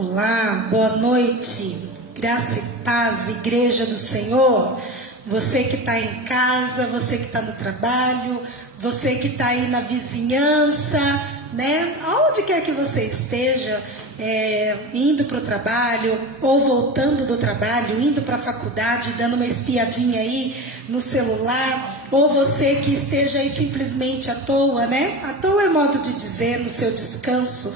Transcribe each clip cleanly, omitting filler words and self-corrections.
Olá, boa noite, graça e paz, Igreja do Senhor. Você que está em casa, você que está no trabalho, você que está aí na vizinhança, né? Aonde quer que você esteja, indo para o trabalho, ou voltando do trabalho, indo para a faculdade, dando uma espiadinha aí no celular, ou você que esteja aí simplesmente à toa, né? À toa é modo de dizer, no seu descanso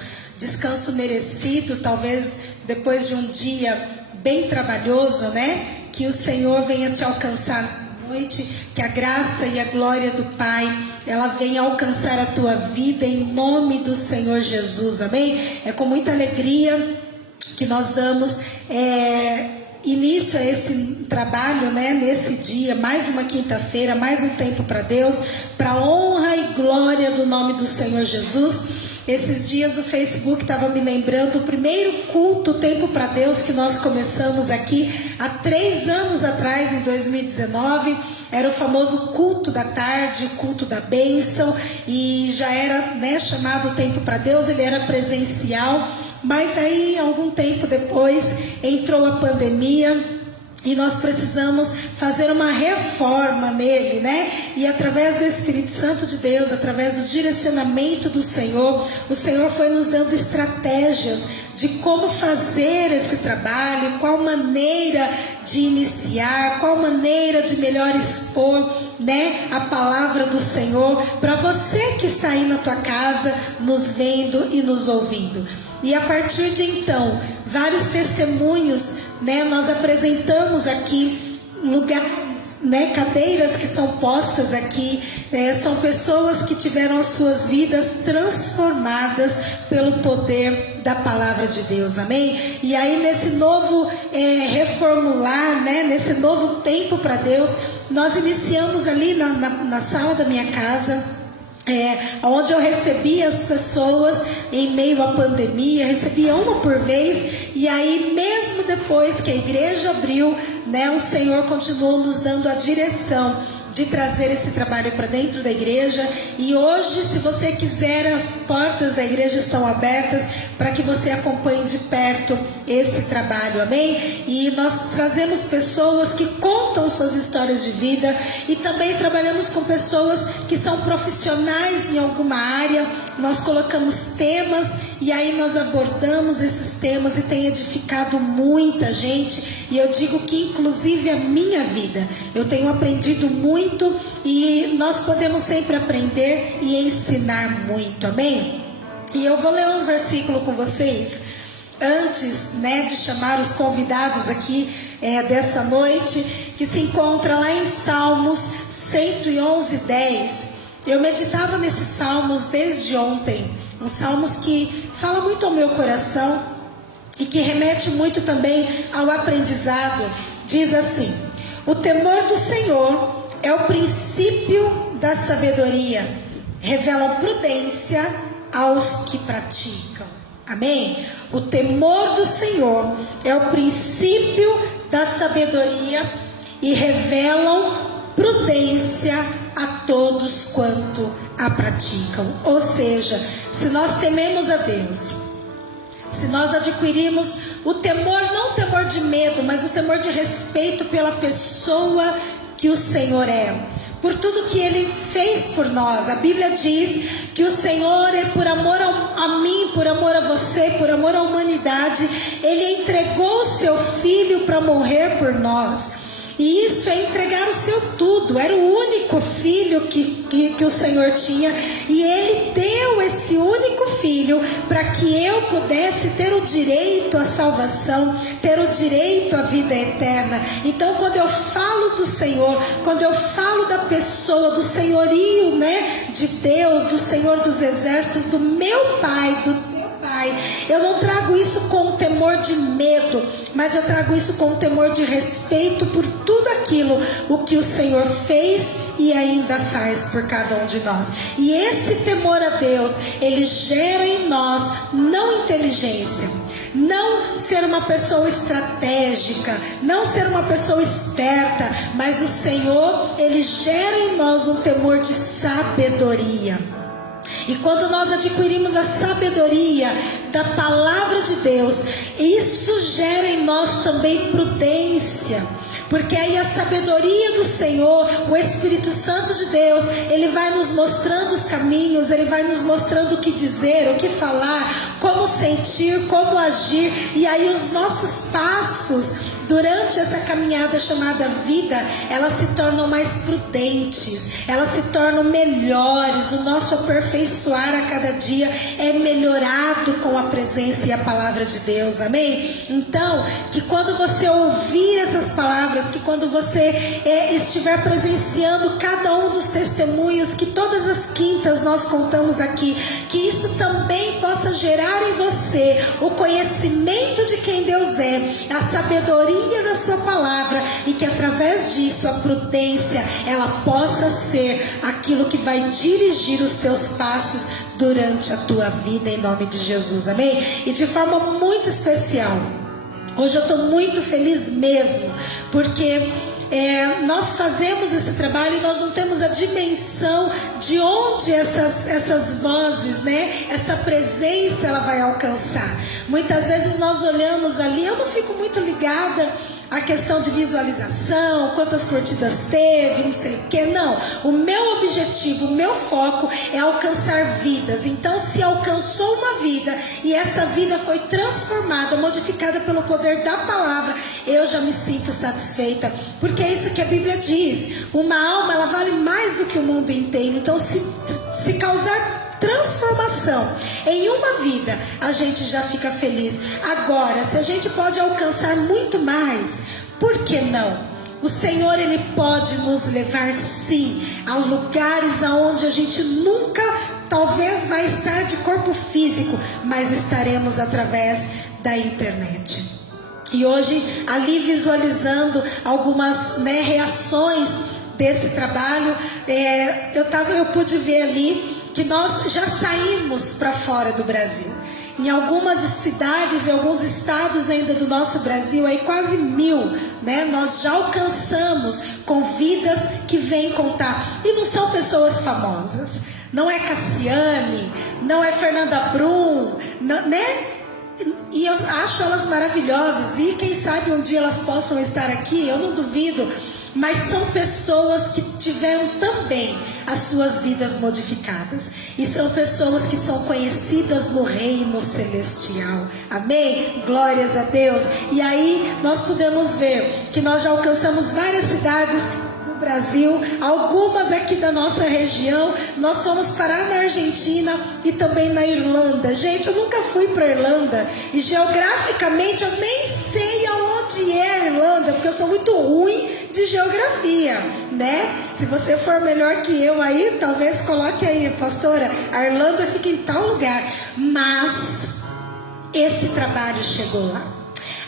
merecido, talvez depois de um dia bem trabalhoso, né? Que o Senhor venha te alcançar nessa noite, que a graça e a glória do Pai, ela venha alcançar a tua vida em nome do Senhor Jesus, amém? É com muita alegria que nós damos início a esse trabalho, né? Nesse dia, mais uma quinta-feira, mais um tempo para Deus, para honra e glória do nome do Senhor Jesus. Esses dias o Facebook estava me lembrando o primeiro culto Tempo para Deus que nós começamos aqui há 3 anos atrás, em 2019. Era o famoso culto da tarde, o culto da bênção, e já era, né, chamado Tempo para Deus, ele era presencial, mas aí algum tempo depois entrou a pandemia. E nós precisamos fazer uma reforma nele, né? E através do Espírito Santo de Deus, através do direcionamento do Senhor, o Senhor foi nos dando estratégias de como fazer esse trabalho, qual maneira de iniciar, qual maneira de melhor expor, né, a palavra do Senhor, para você que está aí na tua casa, nos vendo e nos ouvindo. E a partir de então, vários testemunhos, né, nós apresentamos aqui lugares, né, cadeiras que são postas aqui, são pessoas que tiveram as suas vidas transformadas pelo poder da palavra de Deus, amém? E aí nesse novo reformular, né, nesse novo tempo para Deus, nós iniciamos ali na sala da minha casa, onde eu recebia as pessoas em meio à pandemia, recebia uma por vez, e aí mesmo depois que a igreja abriu, né, o Senhor continuou nos dando a direção de trazer esse trabalho para dentro da igreja. E hoje, se você quiser, as portas da igreja estão abertas para que você acompanhe de perto esse trabalho, amém? E nós trazemos pessoas que contam suas histórias de vida, e também trabalhamos com pessoas que são profissionais em alguma área. Nós colocamos temas e aí nós abordamos esses temas, e tem edificado muita gente, e eu digo que inclusive a minha vida, eu tenho aprendido muito, e nós podemos sempre aprender e ensinar muito, amém? E eu vou ler um versículo com vocês, antes, né, de chamar os convidados aqui dessa noite, que se encontra lá em Salmos 111:10. Eu meditava nesses salmos desde ontem, uns salmos que falam muito ao meu coração e que remete muito também ao aprendizado. Diz assim: o temor do Senhor é o princípio da sabedoria, revela prudência aos que praticam. Amém? O temor do Senhor é o princípio da sabedoria e revelam prudência a todos quanto a praticam. Ou seja, se nós tememos a Deus, se nós adquirimos o temor, não o temor de medo, mas o temor de respeito pela pessoa que o Senhor é, por tudo que Ele fez por nós. A Bíblia diz que o Senhor, por amor a mim, por amor a você, por amor à humanidade, Ele entregou o seu Filho para morrer por nós. E isso é entregar o seu tudo. Era o único filho que o Senhor tinha, e Ele deu esse único filho para que eu pudesse ter o direito à salvação, ter o direito à vida eterna. Então, quando eu falo do Senhor, quando eu falo da pessoa, do senhorio, né, de Deus, do Senhor dos exércitos, do meu Pai, eu não trago isso com temor de medo, mas eu trago isso com temor de respeito por tudo aquilo o que o Senhor fez e ainda faz por cada um de nós. E esse temor a Deus, ele gera em nós não inteligência, não ser uma pessoa estratégica, não ser uma pessoa esperta, mas o Senhor, Ele gera em nós um temor de sabedoria. E quando nós adquirimos a sabedoria da palavra de Deus, isso gera em nós também prudência. Porque aí a sabedoria do Senhor, o Espírito Santo de Deus, Ele vai nos mostrando os caminhos, Ele vai nos mostrando o que dizer, o que falar, como sentir, como agir. E aí os nossos passos durante essa caminhada chamada vida, elas se tornam mais prudentes, elas se tornam melhores. O nosso aperfeiçoar a cada dia é melhorado com a presença e a palavra de Deus, amém? Então, que quando você ouvir essas palavras, que quando você estiver presenciando cada um dos testemunhos que todas as quintas nós contamos aqui, que isso também possa gerar em você o conhecimento de quem Deus é, a sabedoria da sua palavra, e que através disso a prudência ela possa ser aquilo que vai dirigir os teus passos durante a tua vida, em nome de Jesus, amém? E de forma muito especial, hoje eu estou muito feliz mesmo, porque nós fazemos esse trabalho e nós não temos a dimensão de onde essas vozes, né, essa presença ela vai alcançar. Muitas vezes nós olhamos ali, eu não fico muito ligada a questão de visualização, quantas curtidas teve, não sei o que, não. O meu objetivo, o meu foco é alcançar vidas. Então, se alcançou uma vida e essa vida foi transformada, modificada pelo poder da palavra, eu já me sinto satisfeita, porque é isso que a Bíblia diz. Uma alma, ela vale mais do que o mundo inteiro. Então, se causar transformação em uma vida, a gente já fica feliz. Agora, se a gente pode alcançar muito mais, por que não? O Senhor, Ele pode nos levar sim a lugares aonde a gente nunca talvez vai estar de corpo físico, mas estaremos através da internet. E hoje, ali visualizando algumas, né, reações desse trabalho, eu pude ver ali que nós já saímos para fora do Brasil. Em algumas cidades, em alguns estados ainda do nosso Brasil, aí quase 1000, né? Nós já alcançamos com vidas que vêm contar. E não são pessoas famosas. Não é Cassiane, não é Fernanda Brum, não, né? E eu acho elas maravilhosas. E quem sabe um dia elas possam estar aqui, eu não duvido. Mas são pessoas que tiveram também as suas vidas modificadas. E são pessoas que são conhecidas no reino celestial. Amém? Glórias a Deus. E aí nós podemos ver que nós já alcançamos várias cidades do Brasil, algumas aqui da nossa região. Nós fomos parar na Argentina e também na Irlanda. Gente, eu nunca fui para a Irlanda. E geograficamente eu nem sei aonde é a Irlanda, porque eu sou muito ruim de geografia, né? Se você for melhor que eu aí, talvez coloque aí, pastora, a Irlanda fica em tal lugar. Mas esse trabalho chegou lá.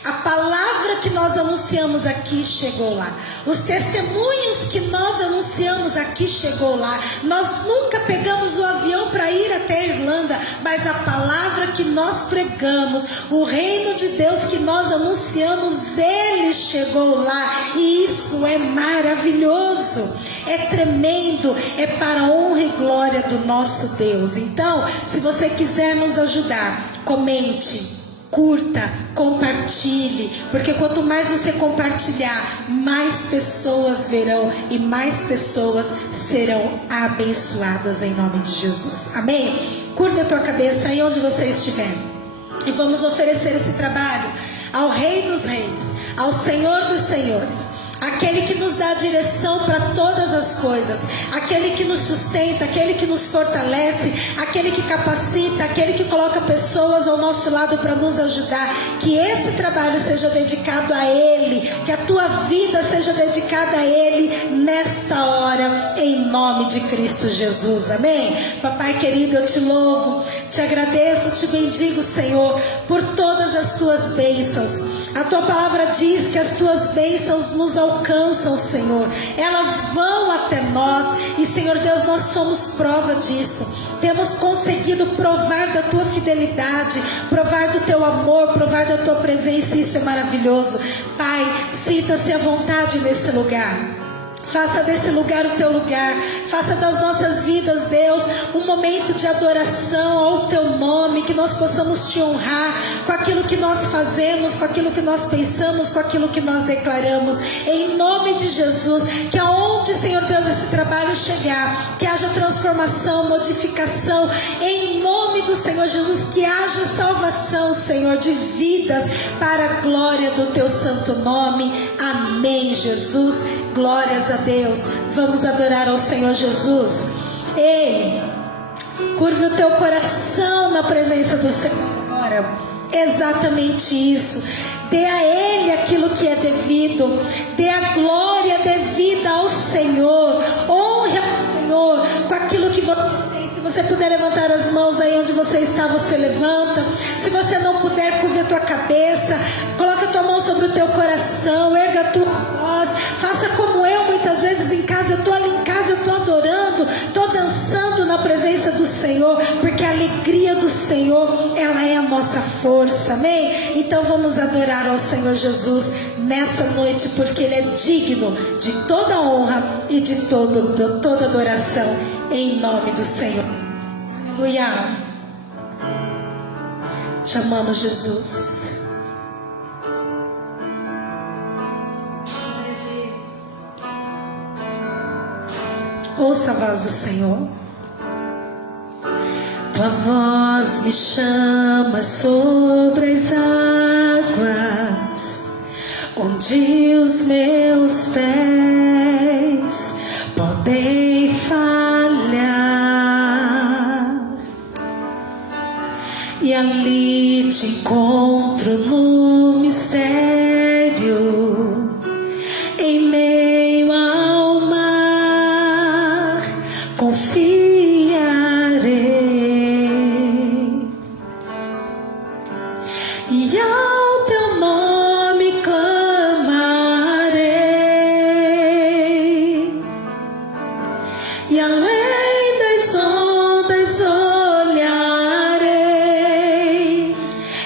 A palavra que nós anunciamos aqui chegou lá. Os testemunhos que nós anunciamos aqui chegou lá. Nós nunca pegamos o avião para ir até a Irlanda, mas a palavra que nós pregamos, o reino de Deus que nós anunciamos, ele chegou lá. E isso é maravilhoso, é tremendo, é para a honra e glória do nosso Deus. Então, se você quiser nos ajudar, comente, curta, compartilhe, porque quanto mais você compartilhar, mais pessoas verão e mais pessoas serão abençoadas em nome de Jesus. Amém? Curva a tua cabeça aí onde você estiver e vamos oferecer esse trabalho ao Rei dos Reis, ao Senhor dos Senhores, aquele que nos dá direção para todas as coisas, aquele que nos sustenta, aquele que nos fortalece, aquele que capacita, aquele que coloca pessoas ao nosso lado para nos ajudar. Que esse trabalho seja dedicado a Ele, que a tua vida seja dedicada a Ele nesta hora, em nome de Cristo Jesus. Amém? Papai querido, eu te louvo, te agradeço, te bendigo, Senhor, por todas as tuas bênçãos. A tua palavra diz que as tuas bênçãos nos alcançam, Senhor. Elas vão até nós. E, Senhor Deus, nós somos prova disso. Temos conseguido provar da tua fidelidade, provar do teu amor, provar da tua presença. Isso é maravilhoso. Pai, sinta-se à vontade nesse lugar. Faça desse lugar o teu lugar. Faça das nossas vidas, Deus, um momento de adoração ao teu nome, que nós possamos te honrar com aquilo que nós fazemos, com aquilo que nós pensamos, com aquilo que nós declaramos. Em nome de Jesus, que aonde, Senhor Deus, esse trabalho chegar, que haja transformação, modificação, em nome do Senhor Jesus, que haja salvação, Senhor, de vidas para a glória do teu santo nome. Amém, Jesus. Glórias a Deus. Vamos adorar ao Senhor Jesus. Ei, curve o teu coração na presença do Senhor agora. Exatamente isso. Dê a Ele aquilo que é devido. Dê a glória devida ao Senhor. Honre ao Senhor com aquilo que você tem. Se você puder levantar as mãos aí onde você está, você levanta. Se você não puder, curva a tua cabeça. Coloca a tua mão sobre o teu coração. Erga a tua voz. Faça como eu muitas vezes em casa. Eu estou ali em casa, eu estou adorando, estou dançando na presença do Senhor, porque a alegria do Senhor, ela é a nossa força, amém? Então vamos adorar ao Senhor Jesus nessa noite, porque Ele é digno de toda honra e de toda adoração, em nome do Senhor. Aleluia. Te amamos, Jesus. Ouça a voz do Senhor. Tua voz me chama sobre as águas, onde os meus pés podem falhar, e ali te encontro no mistério, em meio ao mar, confiarei, e ao teu nome clamarei, e além das ondas olharei.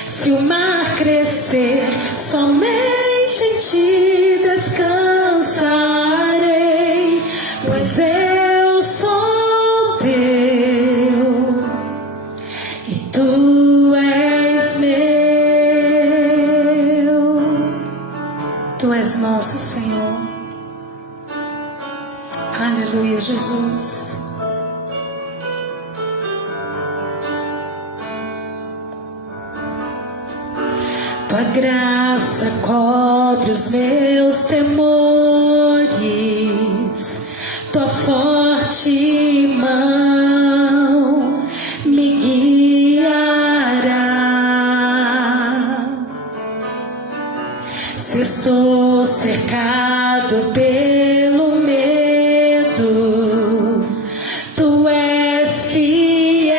Se o mar crescer, somente em ti descansarei, pois eu sou teu e tu és meu. Tu és nosso, Senhor. Aleluia, Jesus. Tua graça cobre os meus temores, tua forte mão me guiará. Se estou cercado pelo medo, tu és fiel,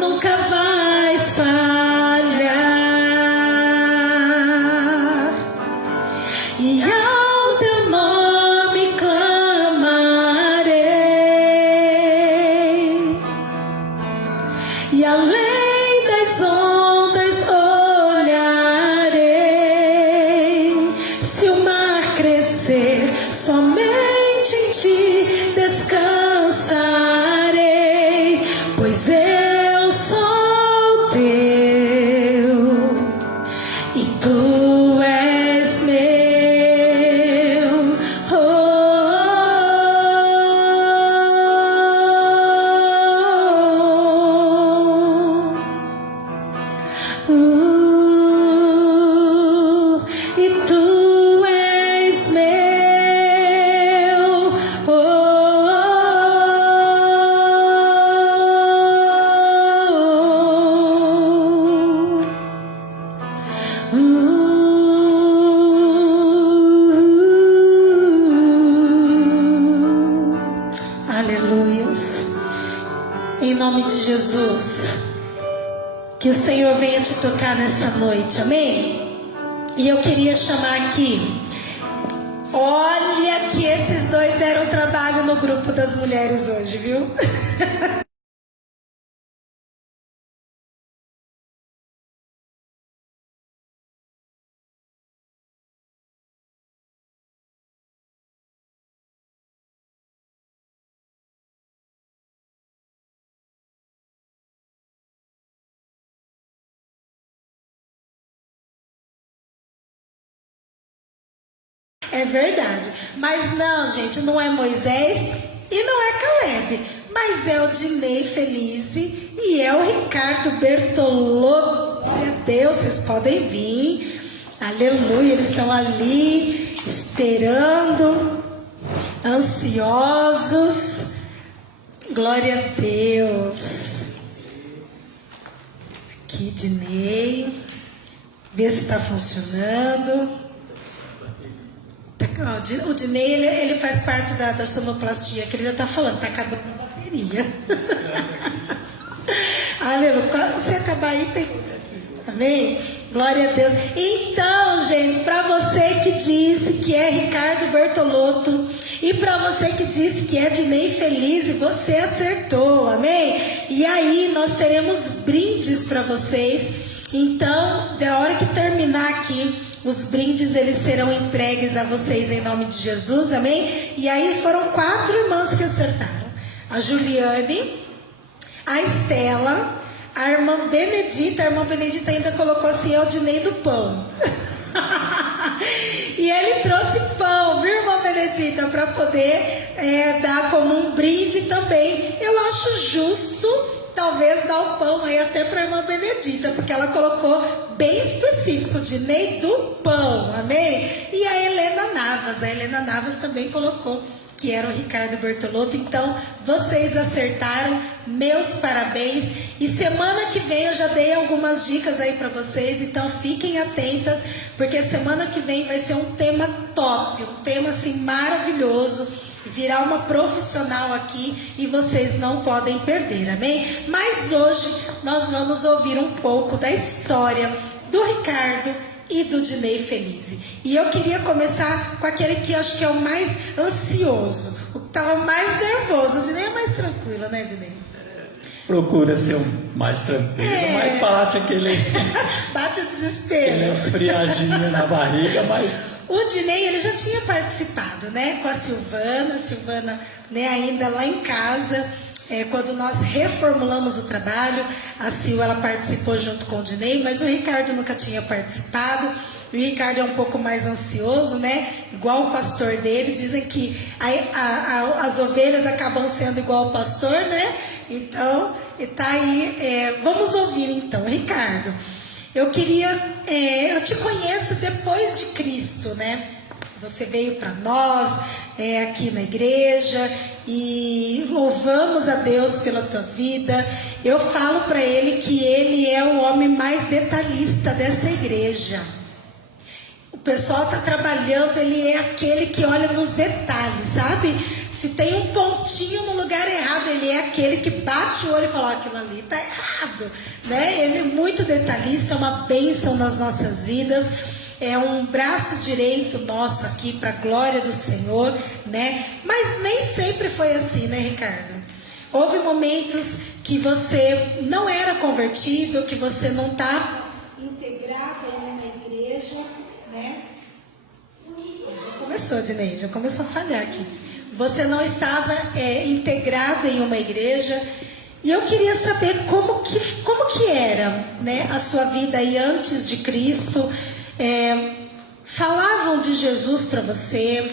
nunca vais falhar, e ao teu nome clamarei, e além das ondas olharei. Se o mar crescer, somente em ti descansarei, pois eu sou teu e tu és meu. E tu és meu. Aleluias. Em nome de Jesus, que o Senhor venha te tocar nessa noite, amém? E eu queria chamar aqui, olha que esses dois deram trabalho no grupo das mulheres hoje, viu? É verdade. Mas não, gente, não é Moisés e não é Caleb. Mas é o Dinei Felize e é o Ricardo Bertolotto. Glória a Deus, vocês podem vir. Aleluia, eles estão ali esperando, ansiosos. Glória a Deus. Aqui, Dinei. Vê se está funcionando. O Dinei, ele faz parte da sonoplastia, que ele já está falando, está acabando a bateria. Aleluia. Se acabar aí, tem. Amém? Glória a Deus. Então, gente, para você que disse que é Ricardo Bertolotto e para você que disse que é Dinei Felize, você acertou, amém? E aí nós teremos brindes para vocês. Então, da hora que terminar aqui, os brindes eles serão entregues a vocês em nome de Jesus, amém? E aí foram 4 irmãs que acertaram: a Juliane, a Estela, a irmã Benedita. A irmã Benedita ainda colocou assim: é o Dinei do pão. E ele trouxe pão, viu, irmã Benedita, para poder dar como um brinde também. Eu acho justo, talvez, dar o pão aí até para a irmã Benedita, porque ela colocou bem específico: Dinei do pão, amém? E a Helena Navas também colocou que era o Ricardo Bertolotto. Então, vocês acertaram, meus parabéns. E semana que vem eu já dei algumas dicas aí para vocês, então fiquem atentas, porque semana que vem vai ser um tema top, um tema assim maravilhoso, virá uma profissional aqui e vocês não podem perder, amém? Mas hoje nós vamos ouvir um pouco da história do Ricardo e do Dinei Felize. E eu queria começar com aquele que eu acho que é o mais ansioso, o que estava mais nervoso. O Dinei é mais tranquilo, né, Dinei? Procura ser o mais tranquilo, mas bate aquele... bate o desespero. Aquela friaginha na barriga, mas... O Dinei, ele já tinha participado, né, com a Silvana, né, ainda lá em casa. Quando nós reformulamos o trabalho, a Sil, ela participou junto com o Dinei, mas o Ricardo nunca tinha participado. O Ricardo é um pouco mais ansioso, né? Igual o pastor dele. Dizem que as ovelhas acabam sendo igual o pastor, né? Então, está aí. Vamos ouvir então, Ricardo. Eu te conheço depois de Cristo, né? Você veio para nós aqui na igreja e louvamos a Deus pela tua vida. Eu falo para ele que ele é o homem mais detalhista dessa igreja. O pessoal está trabalhando, ele é aquele que olha nos detalhes, sabe? Se tem um pontinho no lugar errado, ele é aquele que bate o olho e fala: aquilo ali está errado, né? Ele é muito detalhista, é uma bênção nas nossas vidas. É um braço direito nosso aqui para a glória do Senhor, né? Mas nem sempre foi assim, né, Ricardo? Houve momentos que você não era convertido, que você não estava integrado em uma igreja, né? Já começou, Dinei, já começou a falhar aqui. Você não estava integrado em uma igreja. E eu queria saber como que era, né, a sua vida aí antes de Cristo. Falavam de Jesus para você,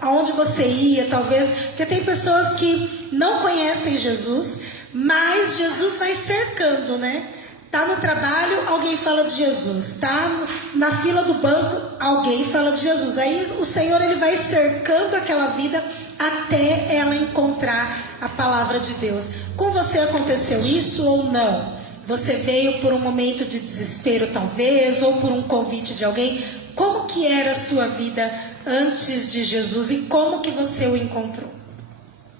aonde você ia, talvez, porque tem pessoas que não conhecem Jesus, mas Jesus vai cercando, né? Tá no trabalho, alguém fala de Jesus. Tá na fila do banco, alguém fala de Jesus. Aí o Senhor, ele vai cercando aquela vida até ela encontrar a palavra de Deus. Com você aconteceu isso ou não? Você veio por um momento de desespero, talvez, ou por um convite de alguém? Como que era a sua vida antes de Jesus e como que você o encontrou?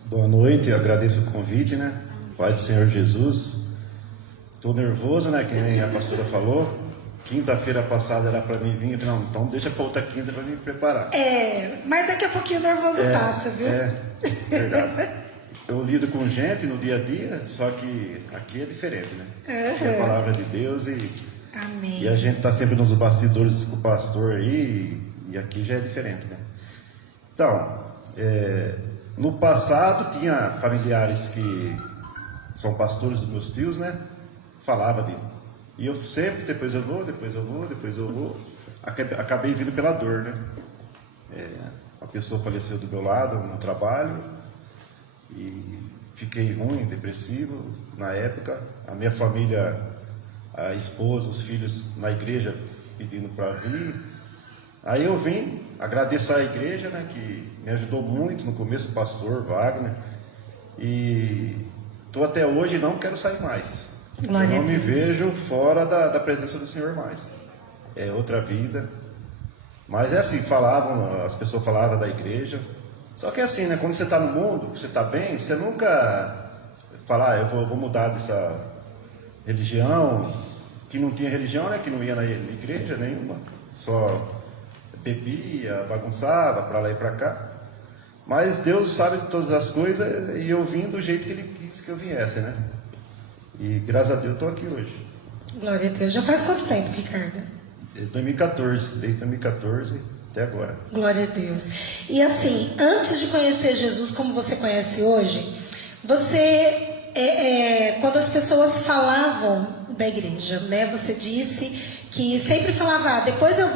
Boa noite, eu agradeço o convite, né? Pai do Senhor Jesus. Estou nervoso, né? Que nem a pastora falou. Quinta-feira passada era para mim vir. Não, então deixa para outra quinta para me preparar. Mas daqui a pouquinho o nervoso passa, viu? Verdade. Eu lido com gente no dia a dia, só que aqui é diferente, né? Aqui é a palavra de Deus Amém. E a gente está sempre nos bastidores com o pastor aí, e aqui já é diferente, né? Então, no passado tinha familiares que são pastores dos meus tios, né? Falava de... E eu sempre, depois eu vou. acabei vindo pela dor, né? A pessoa faleceu do meu lado no trabalho e fiquei ruim, depressivo na época. A minha família, a esposa, os filhos na igreja pedindo para vir. Aí eu vim, agradeço à igreja, né, que me ajudou muito no começo, o pastor Wagner, e estou até hoje e não quero sair mais. Glória eu não a me Deus. vejo fora da presença do Senhor mais. É outra vida. Mas é assim, as pessoas falavam da igreja. Só que é assim, né, quando você está no mundo, você está bem, você nunca fala, eu vou mudar dessa religião, que não tinha religião, né, que não ia na igreja nenhuma, só bebia, bagunçava para lá e para cá. Mas Deus sabe de todas as coisas e eu vim do jeito que Ele quis que eu viesse, né? E graças a Deus estou aqui hoje. Glória a Deus. Já faz quanto tempo, Ricardo? 2014, desde 2014 até agora. Glória a Deus. E assim, antes de conhecer Jesus como você conhece hoje, você, quando as pessoas falavam da igreja, né? Você disse que sempre falava, depois eu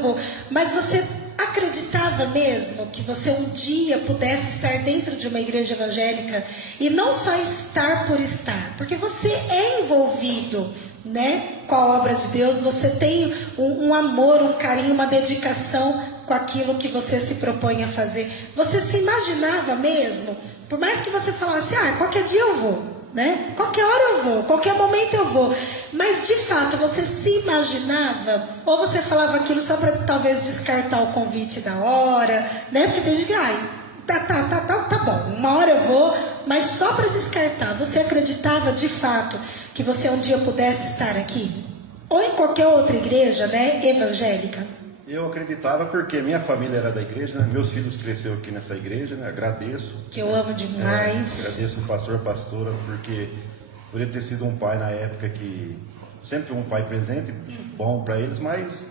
vou, mas você acreditava mesmo que você um dia pudesse estar dentro de uma igreja evangélica e não só estar por estar, porque você é envolvido, né, com a obra de Deus, você tem um amor, um carinho, uma dedicação com aquilo que você se propõe a fazer. Você se imaginava mesmo, por mais que você falasse, qualquer dia eu vou, né? Qualquer hora eu vou, qualquer momento eu vou. Mas de fato você se imaginava? Ou você falava aquilo só para talvez descartar o convite da hora, né? Porque tem gente que, tá bom, uma hora eu vou, mas só para descartar. Você acreditava de fato que você um dia pudesse estar aqui? Ou em qualquer outra igreja, né, evangélica? Eu acreditava porque minha família era da igreja, né? Meus filhos cresceram aqui nessa igreja, né? Agradeço. Que eu amo demais. Agradeço o pastor, a pastora, porque por ele ter sido um pai na época que sempre um pai presente, bom para eles, mas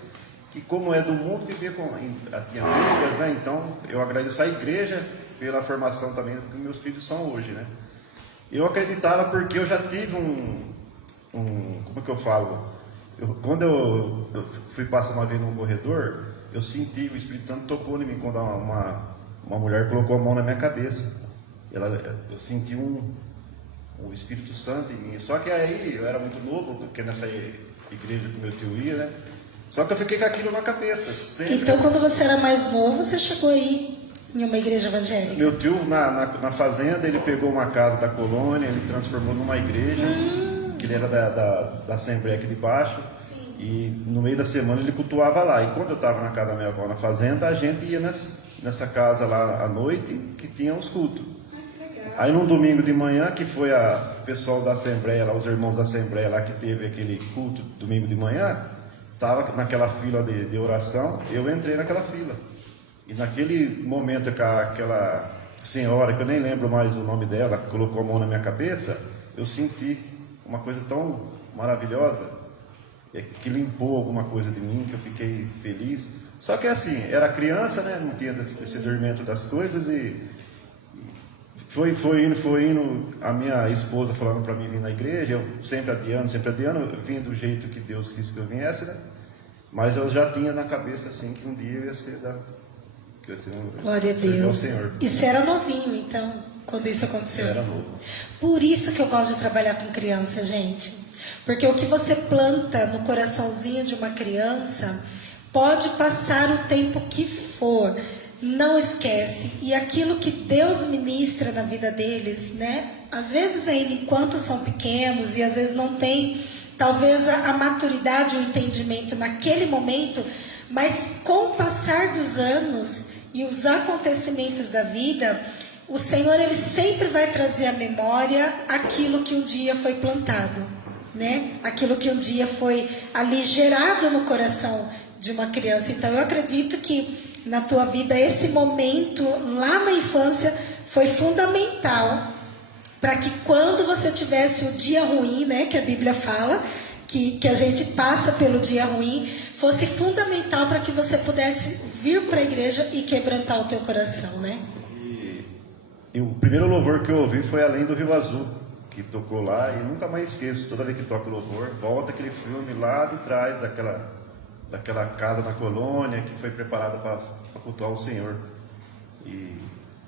que como é do mundo, vivia tinha amigas, né? Então eu agradeço a igreja pela formação também que meus filhos são hoje, né? Eu acreditava porque eu já tive como é que eu falo? Quando eu fui passar uma vez num corredor, eu senti, o Espírito Santo tocou em mim quando uma mulher colocou a mão na minha cabeça. Eu senti o Espírito Santo em mim. Só que aí eu era muito novo, porque nessa igreja que meu tio ia, né? Só que eu fiquei com aquilo na cabeça. Sempre. Então, quando você era mais novo, você chegou aí em uma igreja evangélica? Meu tio, na fazenda, ele pegou uma casa da colônia, ele transformou numa igreja. Que ele era da Assembleia aqui de baixo. Sim. E no meio da semana ele cultuava lá. E quando eu estava na casa da minha avó na fazenda, a gente ia nessa casa lá à noite, que tinha os cultos. Que legal. Aí num domingo de manhã, que foi o pessoal da Assembleia lá, os irmãos da Assembleia lá, que teve aquele culto domingo de manhã, estava naquela fila de oração, eu entrei naquela fila. E naquele momento que aquela senhora, que eu nem lembro mais o nome dela, colocou a mão na minha cabeça, eu senti uma coisa tão maravilhosa, que limpou alguma coisa de mim, que eu fiquei feliz. Só que assim, era criança, né? Não tinha esse discernimento das coisas e foi indo, a minha esposa falando para mim vir na igreja, eu sempre adiando, eu vim do jeito que Deus quis que eu viesse, né? Mas eu já tinha na cabeça assim que um dia eu ia ser Glória a Deus. Senhor. E você era novinho, então, quando isso aconteceu? Era novo. Por isso que eu gosto de trabalhar com criança, gente. Porque o que você planta no coraçãozinho de uma criança, pode passar o tempo que for, não esquece. E aquilo que Deus ministra na vida deles, né? Às vezes ainda enquanto são pequenos e às vezes não tem, talvez a maturidade, o entendimento naquele momento, mas com o passar dos anos e os acontecimentos da vida, o Senhor, Ele sempre vai trazer à memória aquilo que um dia foi plantado, né? Aquilo que um dia foi ali gerado no coração de uma criança. Então eu acredito que na tua vida esse momento lá na infância foi fundamental para que quando você tivesse o dia ruim, né, que a Bíblia fala, que a gente passa pelo dia ruim, fosse fundamental para que você pudesse vir para a igreja e quebrantar o teu coração, né? E o primeiro louvor que eu ouvi foi Além do Rio Azul, que tocou lá, e nunca mais esqueço. Toda vez que toca o louvor, volta aquele filme lá de trás daquela casa na colônia que foi preparada para cultuar o Senhor. E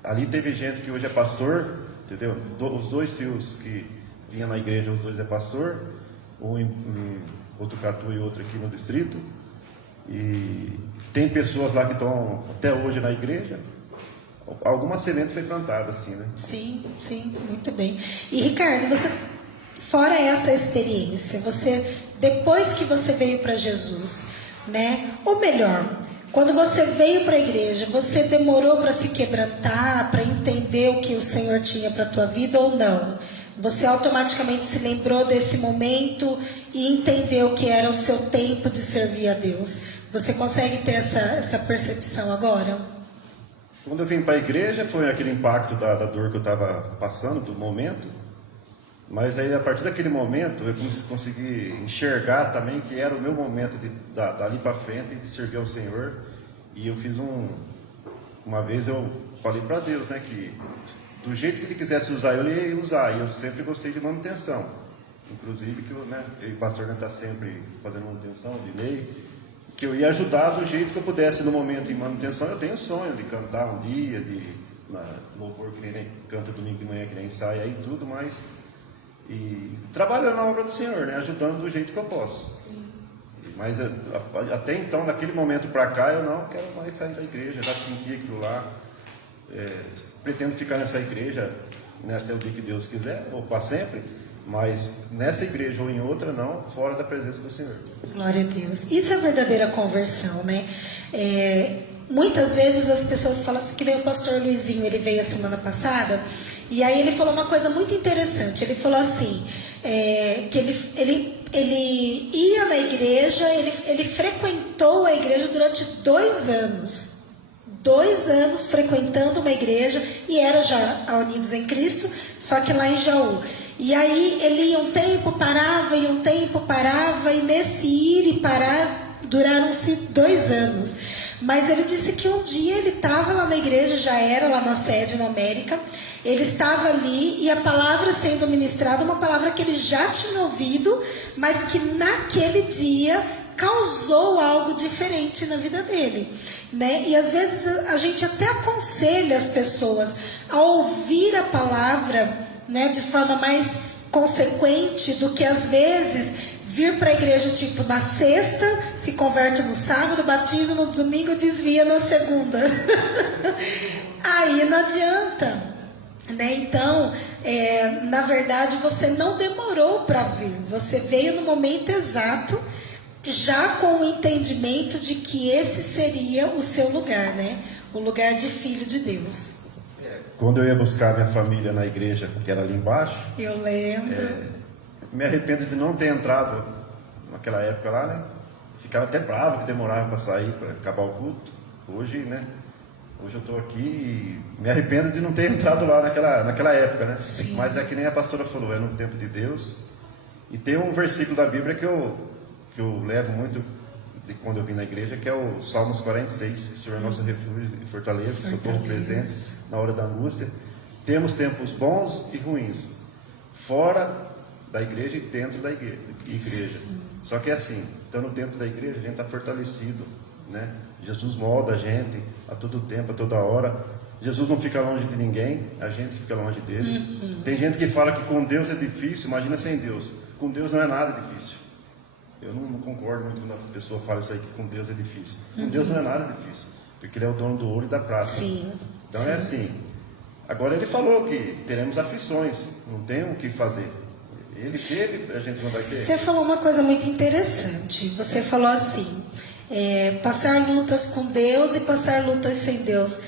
ali teve gente que hoje é pastor, entendeu? Os dois tios que vinham na igreja, os dois é pastor, um em Botucatu e outro aqui no distrito. E tem pessoas lá que estão até hoje na igreja. Alguma semente foi plantada assim, né? Sim, sim, muito bem. E Ricardo, você, fora essa experiência, você, depois que você veio para Jesus, né? Ou melhor, quando você veio para a igreja, você demorou para se quebrantar, para entender o que o Senhor tinha para a tua vida ou não? Você automaticamente se lembrou desse momento e entendeu que era o seu tempo de servir a Deus? Você consegue ter essa percepção agora? Quando eu vim para a igreja, foi aquele impacto da dor que eu estava passando, do momento. Mas aí, a partir daquele momento, eu consegui enxergar também que era o meu momento dali para frente, de servir ao Senhor. E eu fiz uma vez eu falei para Deus, né, que do jeito que Ele quisesse usar, eu ia usar. E eu sempre gostei de manutenção. Inclusive, que eu e o pastor está sempre fazendo manutenção de lei. Que eu ia ajudar do jeito que eu pudesse no momento em manutenção. Eu tenho sonho de cantar um dia, de louvor que nem canta domingo de manhã, que nem ensaia e tudo, mas e trabalhando na obra do Senhor, né? Ajudando do jeito que eu posso. Sim. Mas até então, naquele momento para cá, eu não quero mais sair da igreja, já senti aquilo lá. Pretendo ficar nessa igreja, né, até o dia que Deus quiser, ou para sempre. Mas nessa igreja ou em outra, não, fora da presença do Senhor. Glória a Deus. Isso é verdadeira conversão, né? Muitas vezes as pessoas falam assim, que nem o pastor Luizinho, ele veio a semana passada, e aí ele falou uma coisa muito interessante. Ele falou assim, que ele ia na igreja, ele frequentou a igreja durante 2 anos. 2 anos frequentando uma igreja, e era já a Unidos em Cristo, só que lá em Jaú. E aí ele ia um tempo, parava, e nesse ir e parar duraram-se 2 anos. Mas ele disse que um dia ele estava lá na igreja, já era lá na sede na América, ele estava ali e a palavra sendo ministrada, uma palavra que ele já tinha ouvido, mas que naquele dia causou algo diferente na vida dele, né? E às vezes a gente até aconselha as pessoas a ouvir a palavra, né, de forma mais consequente do que às vezes vir para a igreja tipo na sexta, se converte no sábado, batiza no domingo, desvia na segunda. Aí não adianta, né? Então, na verdade, você não demorou para vir, você veio no momento exato, já com o entendimento de que esse seria o seu lugar, né? O lugar de filho de Deus. Quando eu ia buscar minha família na igreja, que era ali embaixo... Eu lembro. Me arrependo de não ter entrado naquela época lá, né? Ficava até bravo que demorava para sair, para acabar o culto. Hoje, né? Hoje eu estou aqui e me arrependo de não ter entrado lá naquela época, né? Sim. Mas é que nem a pastora falou, é no tempo de Deus. E tem um versículo da Bíblia que eu levo muito de quando eu vim na igreja, que é o Salmos 46, que o Senhor é nosso refúgio e fortaleza, socorro presente na hora da angústia. Temos tempos bons e ruins, fora da igreja e dentro da igreja. Só que é assim, estando dentro da igreja, a gente está fortalecido, né? Jesus molda a gente a todo tempo, a toda hora. Jesus não fica longe de ninguém, a gente fica longe dele. Tem gente que fala que com Deus é difícil, imagina sem Deus. Com Deus não é nada difícil. Eu não concordo muito quando a pessoa fala isso aí, que com Deus é difícil. Com Deus não é nada difícil, porque Ele é o dono do ouro e da prata. Sim. Então é assim. Agora Ele falou que teremos aflições, não tem o que fazer. Ele teve, a gente não vai ter. Você falou uma coisa muito interessante. Você falou assim, passar lutas com Deus e passar lutas sem Deus.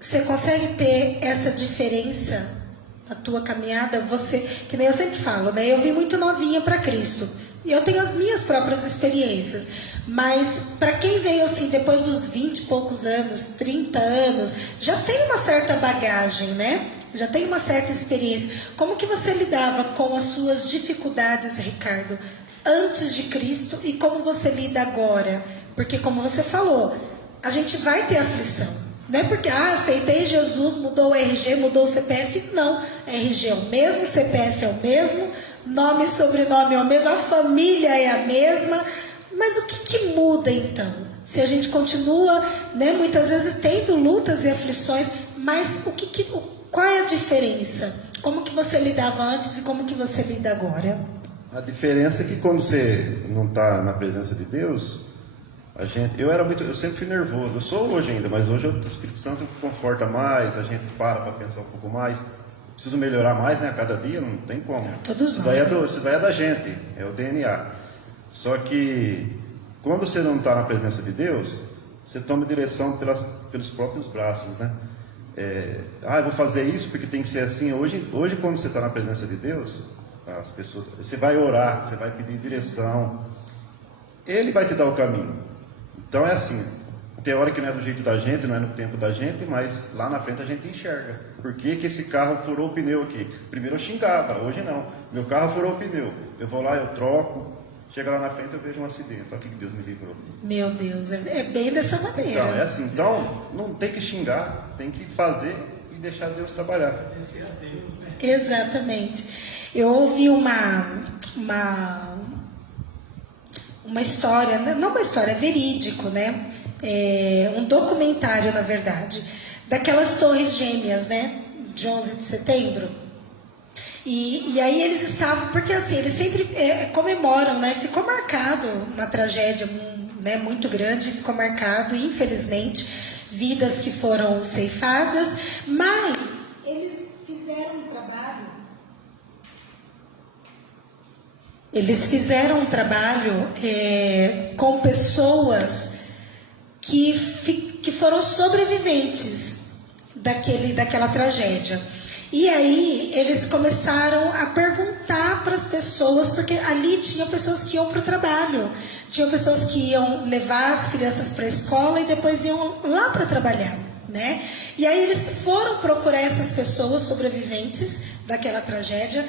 Você consegue ter essa diferença na tua caminhada? Você, que nem eu sempre falo, né? Eu vim muito novinha para Cristo. E eu tenho as minhas próprias experiências. Mas para quem veio assim depois dos 20 e poucos anos, 30 anos, já tem uma certa bagagem, né? Já tem uma certa experiência. Como que você lidava com as suas dificuldades, Ricardo, antes de Cristo, e como você lida agora? Porque como você falou, a gente vai ter aflição. Não é porque, aceitei Jesus, mudou o RG, mudou o CPF. Não, RG é o mesmo, CPF é o mesmo, nome e sobrenome é o mesmo, a família é a mesma, Mas o que muda então? Se a gente continua, né, muitas vezes tendo lutas e aflições, mas qual é a diferença? Como que você lidava antes e como que você lida agora? A diferença é que quando você não está na presença de Deus, eu sempre fui nervoso. Eu sou hoje ainda, mas hoje o Espírito Santo conforta mais, a gente para pensar um pouco mais. Preciso melhorar mais, né? A cada dia, não tem como. Todos nós. Isso daí é da gente, é o DNA. Só que quando você não está na presença de Deus, você toma direção pelos próprios braços, né? Eu vou fazer isso porque tem que ser assim. Hoje quando você está na presença de Deus, as pessoas, você vai orar, você vai pedir direção, Ele vai te dar o caminho. Então é assim, tem hora que não é do jeito da gente, não é no tempo da gente, mas lá na frente a gente enxerga. Por que esse carro furou o pneu aqui? Primeiro eu xingava, hoje não. Meu carro furou o pneu. Eu vou lá, eu troco, chega lá na frente eu vejo um acidente. Olha que Deus me livrou. Meu Deus, é bem dessa maneira. Então, é assim, não tem que xingar, tem que fazer e deixar Deus trabalhar. Exatamente. Eu ouvi uma história, não uma história, verídico, né? Um documentário, na verdade, daquelas torres gêmeas, né? De 11 de setembro. E aí eles estavam, porque assim, eles sempre comemoram, né? Ficou marcado uma tragédia, né, muito grande, ficou marcado, infelizmente, vidas que foram ceifadas, mas eles fizeram um trabalho com pessoas que foram sobreviventes daquela tragédia. E aí eles começaram a perguntar para as pessoas, porque ali tinha pessoas que iam para o trabalho, tinham pessoas que iam levar as crianças para a escola e depois iam lá para trabalhar, né? E aí eles foram procurar essas pessoas sobreviventes daquela tragédia,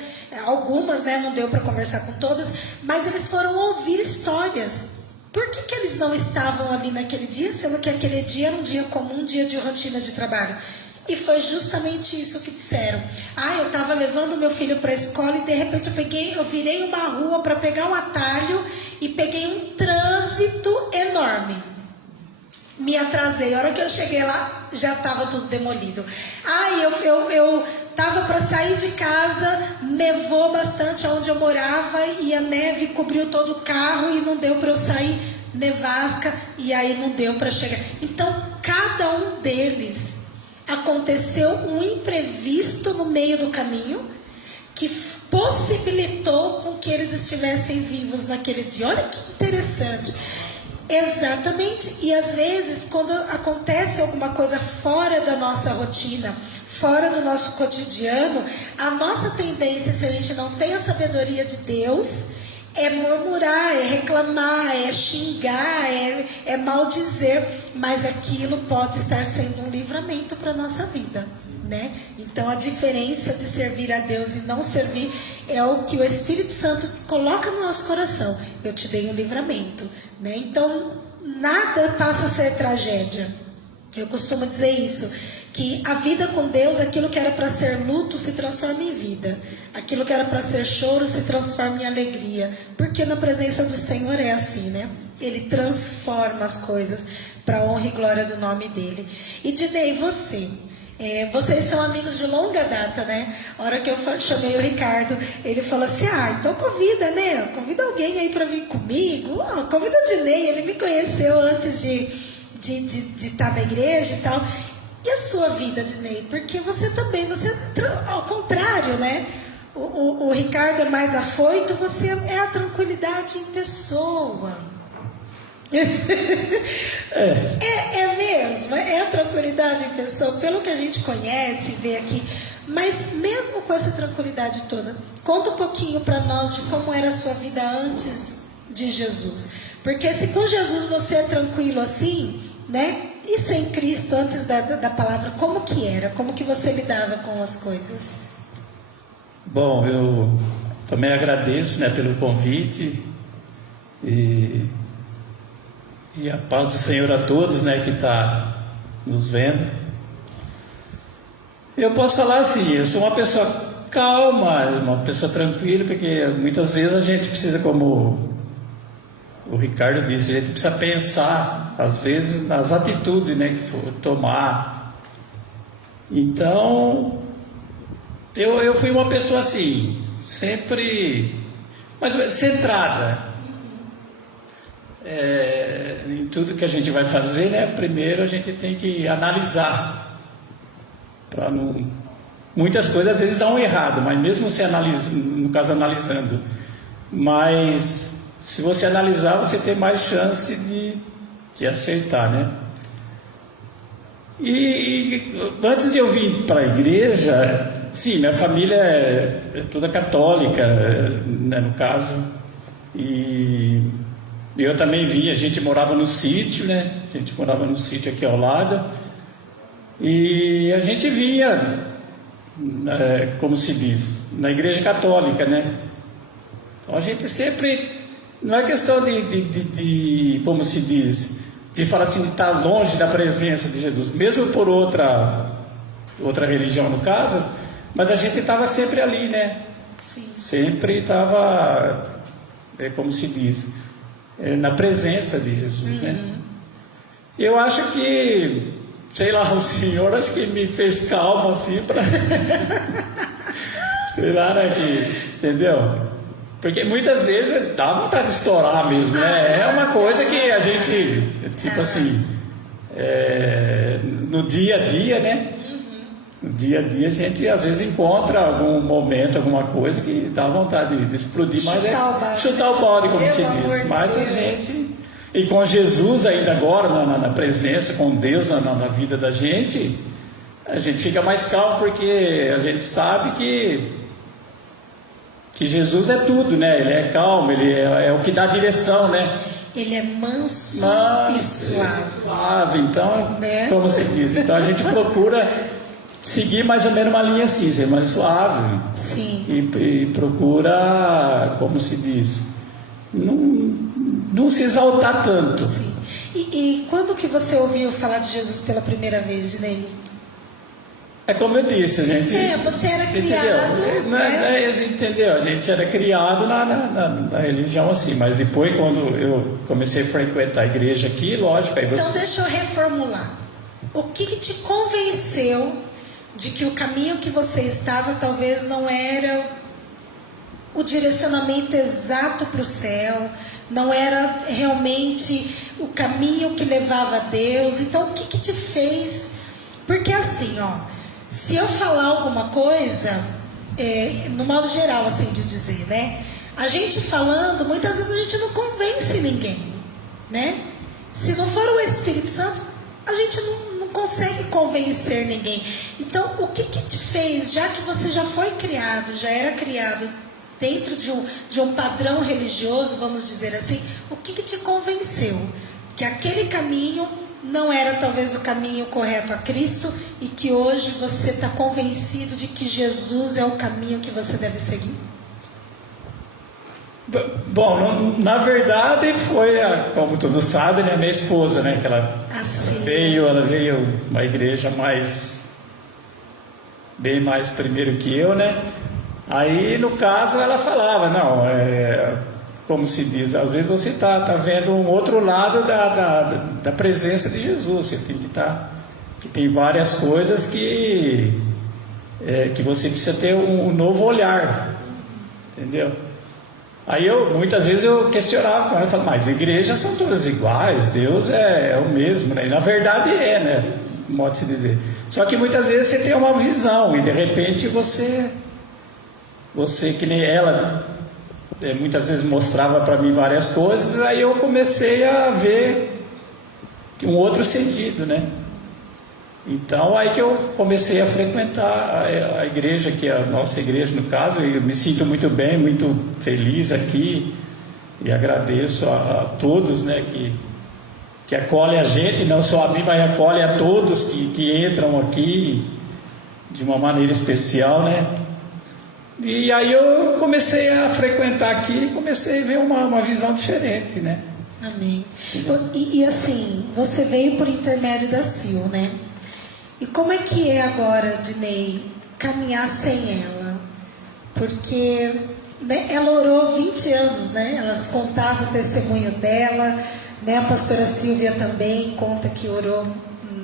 algumas, né, não deu para conversar com todas, mas eles foram ouvir histórias. Por que eles não estavam ali naquele dia, sendo que aquele dia era um dia comum, um dia de rotina de trabalho? E foi justamente isso que disseram. Eu estava levando meu filho para a escola e de repente eu virei uma rua para pegar um atalho e peguei um trânsito enorme. Me atrasei. A hora que eu cheguei lá, já estava tudo demolido. Eu estava para sair de casa, nevou bastante onde eu morava e a neve cobriu todo o carro e não deu para eu sair, nevasca, e aí não deu para chegar. Então, cada um deles aconteceu um imprevisto no meio do caminho que possibilitou com que eles estivessem vivos naquele dia. Olha que interessante. Exatamente. E às vezes, quando acontece alguma coisa fora da nossa rotina, fora do nosso cotidiano, a nossa tendência, se a gente não tem a sabedoria de Deus, é murmurar, é reclamar, é xingar, é maldizer, mas aquilo pode estar sendo um livramento para a nossa vida, né? Então a diferença de servir a Deus e não servir é o que o Espírito Santo coloca no nosso coração. Eu te dei um livramento, né? Então nada passa a ser tragédia. Eu costumo dizer isso, que a vida com Deus, aquilo que era para ser luto se transforma em vida, aquilo que era para ser choro se transforma em alegria, porque na presença do Senhor é assim, né? Ele transforma as coisas para a honra e glória do nome dele. E Dinei, vocês são amigos de longa data, né? A hora que eu chamei o Ricardo, ele falou assim: então convida, né? Convida alguém aí para vir comigo. Convida o Dinei, ele me conheceu antes de estar na igreja e tal. E a sua vida, Dinei? Porque você ao contrário, né? O Ricardo é mais afoito, você é a tranquilidade em pessoa. É mesmo, é a tranquilidade em pessoa, pelo que a gente conhece e vê aqui. Mas mesmo com essa tranquilidade toda, conta um pouquinho para nós de como era a sua vida antes de Jesus. Porque se com Jesus você é tranquilo assim, né? E sem Cristo, antes da palavra, como que era? Como que você lidava com as coisas? Bom, eu também agradeço, né, pelo convite e a paz do Senhor a todos, né, que está nos vendo. Eu posso falar assim, eu sou uma pessoa calma, uma pessoa tranquila, porque muitas vezes a gente precisa, como o Ricardo disse, a gente precisa pensar, às vezes, nas atitudes, né, que for tomar. Então, eu fui uma pessoa assim, sempre, mas centrada. Em tudo que a gente vai fazer, né, primeiro a gente tem que analisar, para não... Muitas coisas às vezes dão errado, mas mesmo você no caso analisando, mas se você analisar, você tem mais chance de acertar, né? E antes de eu vir para a igreja, sim, minha família é toda católica, né, no caso, e eu também vim, a gente morava no sítio, né? A gente morava no sítio aqui ao lado, e a gente via, como se diz, na igreja católica, né? Então a gente sempre, não é questão de como se diz, de falar assim, de estar longe da presença de Jesus, mesmo por outra religião no caso, mas a gente estava sempre ali, né? Sim. Sempre estava, como se diz, na presença de Jesus, né? Eu acho que, sei lá, o Senhor acho que me fez calma assim para sei lá, né, entendeu? Porque muitas vezes dá vontade de estourar mesmo, né? É uma coisa que a gente, tipo assim, no dia a dia, né? No dia a dia a gente às vezes encontra algum momento, alguma coisa que dá vontade de explodir, mas chutar o balde, como se diz. Mas a gente, e com Jesus ainda agora, na presença, com Deus na vida da gente, a gente fica mais calmo, porque a gente sabe que Jesus é tudo, né? Ele é calmo, ele é o que dá direção, né? Ele é manso e suave. Então, né? Como se diz, então a gente procura seguir mais ou menos uma linha assim, ser mais suave. Sim. E procura, como se diz, não se exaltar tanto. Sim. E quando que você ouviu falar de Jesus pela primeira vez, Dinei? É como eu disse, a gente... você era criado... Entendeu? A gente era criado na religião assim, mas depois, quando eu comecei a frequentar a igreja aqui, lógico... Aí Então, deixa eu reformular. O que te convenceu de que o caminho que você estava talvez não era o direcionamento exato para o céu, não era realmente o caminho que levava a Deus? Então, o que te fez? Porque assim, se eu falar alguma coisa, no modo geral, assim de dizer, né? A gente falando, muitas vezes a gente não convence ninguém, né? Se não for o Espírito Santo, a gente não consegue convencer ninguém. Então, o que te fez, já que você já foi criado, já era criado dentro de um padrão religioso, vamos dizer assim, o que te convenceu? Que aquele caminho não era talvez o caminho correto a Cristo, e que hoje você está convencido de que Jesus é o caminho que você deve seguir? Bom, na verdade foi, como todos sabem, né, minha esposa, né, que ela veio uma igreja bem mais primeiro que eu, né? Aí no caso ela falava, não, como se diz, às vezes você está vendo um outro lado da presença de Jesus. Você tem que que tem várias coisas que você precisa ter um novo olhar, entendeu? Aí muitas vezes eu questionava com ela, falava, mas igrejas são todas iguais, Deus é o mesmo, né? E na verdade né? Modo de se dizer. Só que muitas vezes você tem uma visão e de repente você que nem ela muitas vezes mostrava para mim várias coisas, aí eu comecei a ver um outro sentido, né? Então aí que eu comecei a frequentar a igreja, que é a nossa igreja no caso, e eu me sinto muito bem, muito feliz aqui, e agradeço a todos, né, que acolhem a gente, não só a mim, mas acolhem a todos que entram aqui de uma maneira especial, né? E aí eu comecei a frequentar aqui e comecei a ver uma visão diferente, né? Amém. E assim, você veio por intermédio da Sil, né? E como é que é agora, Dinei, caminhar sem ela? Porque né, ela orou 20 anos, né? Ela contava o testemunho dela, né? A pastora Silvia também conta que orou,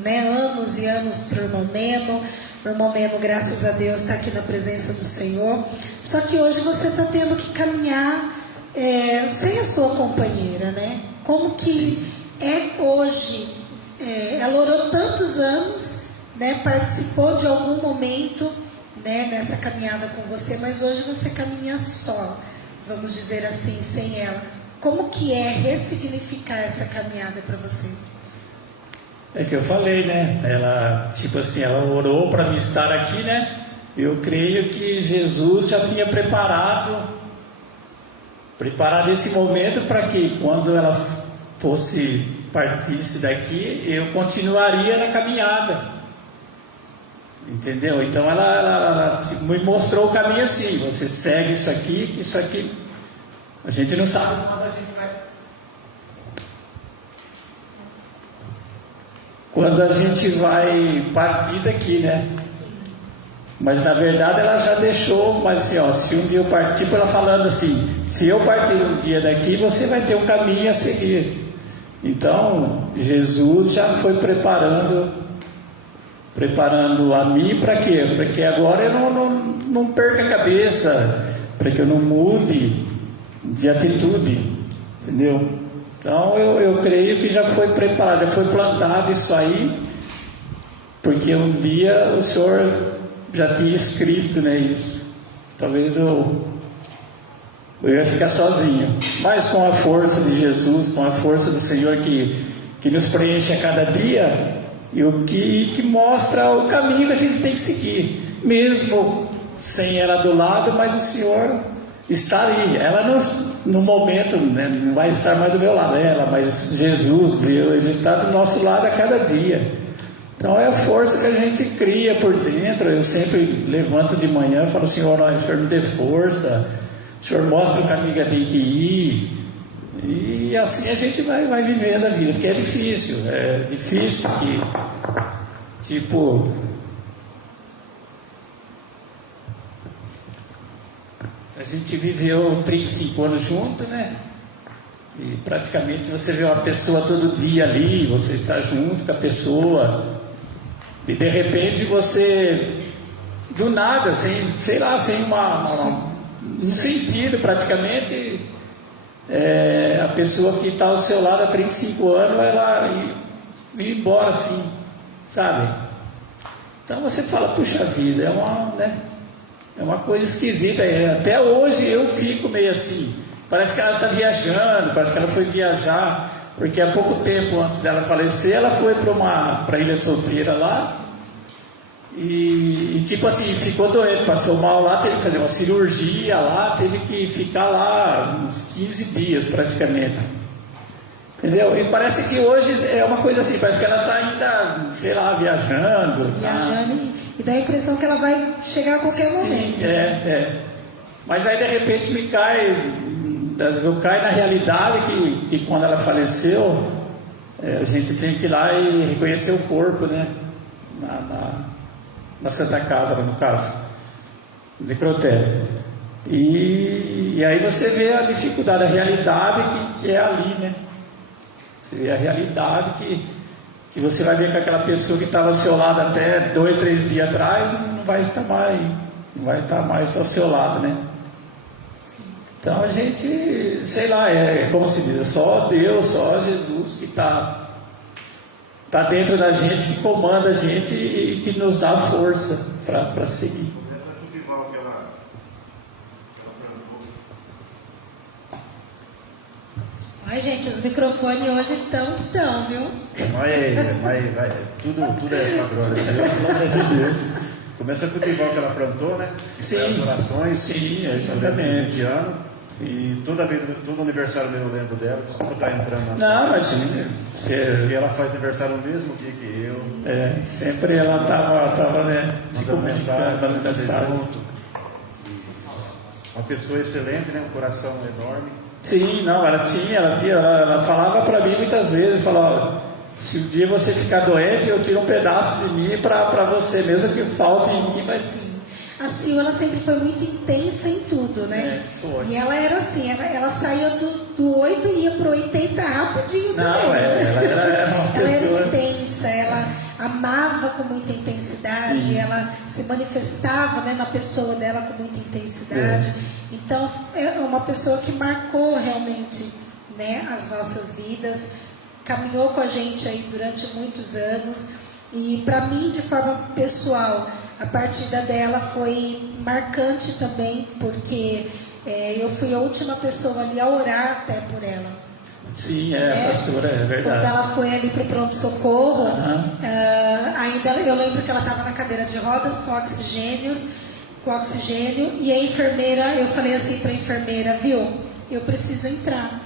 né, anos e anos para o irmão Neno. O irmão Neno, graças a Deus, está aqui na presença do Senhor. Só que hoje você está tendo que caminhar sem a sua companheira, né? Como que é hoje? Ela orou tantos anos, né? Participou de algum momento, né, nessa caminhada com você, mas hoje você caminha só, vamos dizer assim, sem ela. Como que é ressignificar essa caminhada para você? É que eu falei, né? Ela, tipo assim, ela orou para me estar aqui, né? Eu creio que Jesus já tinha preparado esse momento para que quando ela fosse partisse daqui, eu continuaria na caminhada. Entendeu? Então ela tipo, me mostrou o caminho assim: você segue isso aqui, que isso aqui a gente não sabe quando a gente vai partir daqui, né? Mas na verdade ela já deixou, mas assim, ó, se um dia eu partir, ela falando assim: se eu partir um dia daqui, você vai ter um caminho a seguir. Então Jesus já foi preparando a mim para quê? Para que agora eu não perca a cabeça, para que eu não mude de atitude, entendeu? Então eu creio que já foi preparado, já foi plantado isso aí, porque um dia o Senhor já tinha escrito, né, isso. Talvez eu ia ficar sozinho, mas com a força de Jesus, com a força do Senhor que nos preenche a cada dia, e o que mostra o caminho que a gente tem que seguir, mesmo sem ela do lado, mas o Senhor está ali. Ela no momento, né, não vai estar mais do meu lado, mas Jesus, Ele está do nosso lado a cada dia. Então é a força que a gente cria por dentro. Eu sempre levanto de manhã e falo: Senhor, o Senhor me dê força, o Senhor mostra o caminho que eu tenho que ir. E assim a gente vai vivendo a vida, porque é difícil que, tipo, a gente viveu 35 anos junto, né? E praticamente você vê uma pessoa todo dia ali, você está junto com a pessoa, e de repente você, do nada, sem um sentido praticamente, a pessoa que está ao seu lado há 35 anos, ela ia embora assim, sabe? Então você fala: puxa vida, é uma coisa esquisita. Até hoje eu fico meio assim, parece que ela está viajando, parece que ela foi viajar, porque há pouco tempo antes dela falecer, ela foi para a Ilha Solteira lá, e tipo assim, ficou doente, passou mal lá, teve que fazer uma cirurgia lá, teve que ficar lá uns 15 dias praticamente, entendeu? E parece que hoje é uma coisa assim, parece que ela está ainda, sei lá, viajando, e dá a impressão que ela vai chegar a qualquer momento. Mas aí de repente eu caio na realidade que quando ela faleceu, a gente tem que ir lá e reconhecer o corpo, né? Na Santa Casa, no caso, no necrotério. E aí você vê a dificuldade, a realidade que é ali, né? Você vê a realidade que você vai ver que aquela pessoa que estava ao seu lado até 2, 3 dias atrás não vai estar mais ao seu lado, né? Sim. Então a gente, sei lá, como se diz, só Deus, só Jesus que está dentro da gente, que comanda a gente e que nos dá força para seguir. Essa cultivar que ela plantou. Ai, gente, os microfones hoje estão, viu? Mas tudo é para a glória do Senhor, glória de Deus. Começa a cultivar o que ela plantou, né? Sim. As orações. Sim, exatamente. 20 anos. E todo aniversário meu eu lembro dela, desculpa estar entrando na Não, mas porque ela faz aniversário no mesmo dia que eu. Sempre ela estava né, se comunicando no aniversário. Uma pessoa excelente, né? Um coração enorme. Sim, não, ela falava para mim muitas vezes, falava: se um dia você ficar doente, eu tiro um pedaço de mim para você, mesmo que falte em mim, mas... a Sil, ela sempre foi muito intensa em tudo, né? Foi. E ela era assim, ela saía do 8 e ia pro 80 rapidinho também. Não, ela era uma pessoa... Ela era intensa, ela amava com muita intensidade, Sim. ela se manifestava, né, na pessoa dela com muita intensidade. Então, é uma pessoa que marcou realmente, né, as nossas vidas, caminhou com a gente aí durante muitos anos. E para mim, de forma pessoal, a partida dela foi marcante também, porque eu fui a última pessoa ali a orar até por ela. Sim, a pastora, é verdade. Quando ela foi ali para o pronto-socorro, Uhum. ainda eu lembro que ela estava na cadeira de rodas com oxigênio, e a enfermeira, eu falei assim para a enfermeira, viu, eu preciso entrar.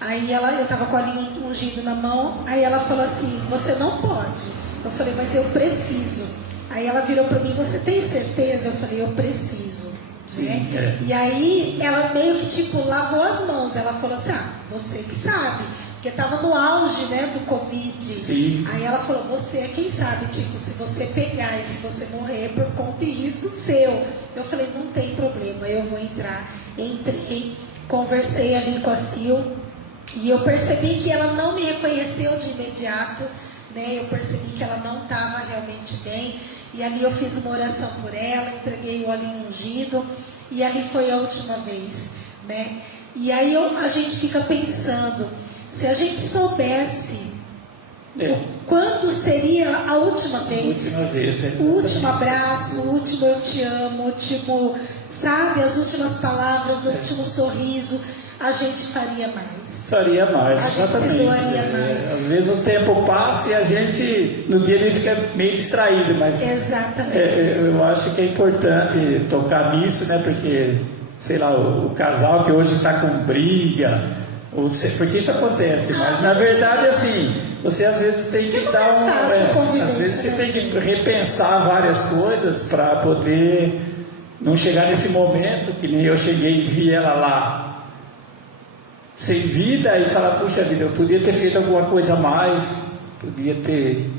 Aí eu estava com o olhinho ungido na mão, aí ela falou assim, você não pode. Eu falei, mas eu preciso. Aí ela virou para mim, você tem certeza? Eu falei, eu preciso. Sim, né? E aí ela meio que tipo lavou as mãos. Ela falou assim, você que sabe. Porque estava no auge, né, do Covid. Sim. Aí ela falou, você é quem sabe, tipo, se você pegar e se você morrer por conta e risco seu. Eu falei, não tem problema, eu vou entrar. Entrei, conversei ali com a Sil. E eu percebi que ela não me reconheceu de imediato, né? Eu percebi que ela não estava realmente bem. E ali eu fiz uma oração por ela, entreguei o olhinho ungido. E ali foi a última vez, né? E aí a gente fica pensando, se a gente soubesse quando seria a última vez, o último abraço, o último eu te amo, o último, sabe, as últimas palavras, o último sorriso, a gente faria mais. Faria mais, exatamente. Se doaria mais. Às vezes o tempo passa e a gente, no dia, ele fica meio distraído, mas exatamente. Eu acho que é importante tocar nisso, né? Porque, sei lá, o casal que hoje está com briga, porque isso acontece, mas na verdade, assim, você às vezes tem que dar às vezes você tem que repensar várias coisas para poder não chegar nesse momento que nem eu cheguei e vi ela lá sem vida e falar, puxa vida, eu podia ter feito alguma coisa a mais, podia ter...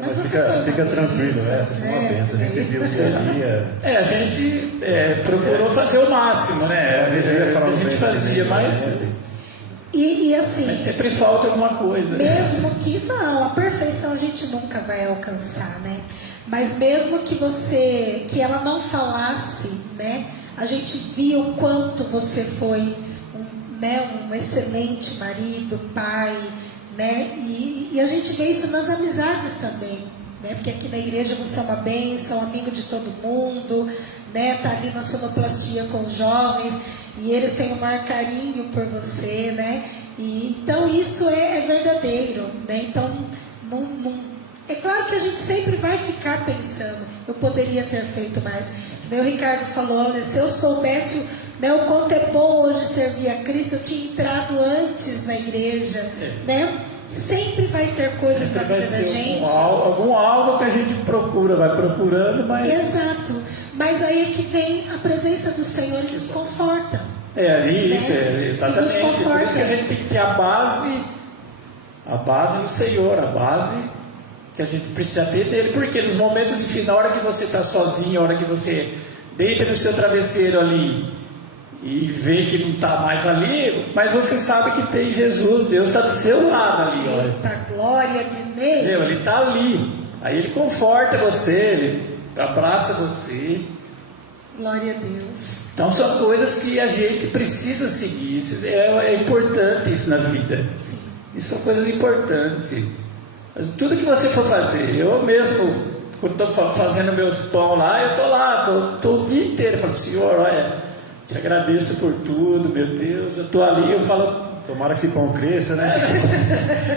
Mas fica tranquilo, essa foi uma bênção, a gente viu o seu dia. A gente procurou fazer o máximo, né? A gente fazia, mas... E assim... Mas sempre falta alguma coisa. Mesmo que não, a perfeição a gente nunca vai alcançar, né? Mas mesmo que ela não falasse, né? A gente viu o quanto você foi um excelente marido, pai, né? E a gente vê isso nas amizades também, né? Porque aqui na igreja você é uma bênção, amigo de todo mundo, né? Tá ali na sonoplastia com os jovens e eles têm o maior carinho por você, né? E então isso é verdadeiro, né? Então é claro que a gente sempre vai ficar pensando, eu poderia ter feito mais. O Ricardo falou, olha, se eu soubesse, né, o quanto é bom hoje servir a Cristo, eu tinha entrado antes na igreja, né? Sempre vai ter coisas na vida da gente. Algum algo que a gente procura, vai procurando, mas... Exato. Mas aí é que vem a presença do Senhor e nos conforta. Isso, exatamente. E nos conforta. Por isso que a gente tem que ter a base do Senhor, a base que a gente precisa ter dele, porque nos momentos de fim, na hora que você está sozinho, na hora que você deita no seu travesseiro ali e vê que não está mais ali, mas você sabe que tem Jesus, Deus está do seu lado ali. Eita, glória de meio. Ele está ali, aí ele conforta você, ele abraça você. Glória a Deus. Então são coisas que a gente precisa seguir, é importante isso na vida. Sim. Isso são coisas importantes. Mas tudo que você for fazer, eu mesmo, quando estou fazendo meus pão lá, eu estou lá, estou o dia inteiro, eu falo, Senhor, olha, te agradeço por tudo, meu Deus, eu estou ali, eu falo... Tomara que esse pão cresça, né?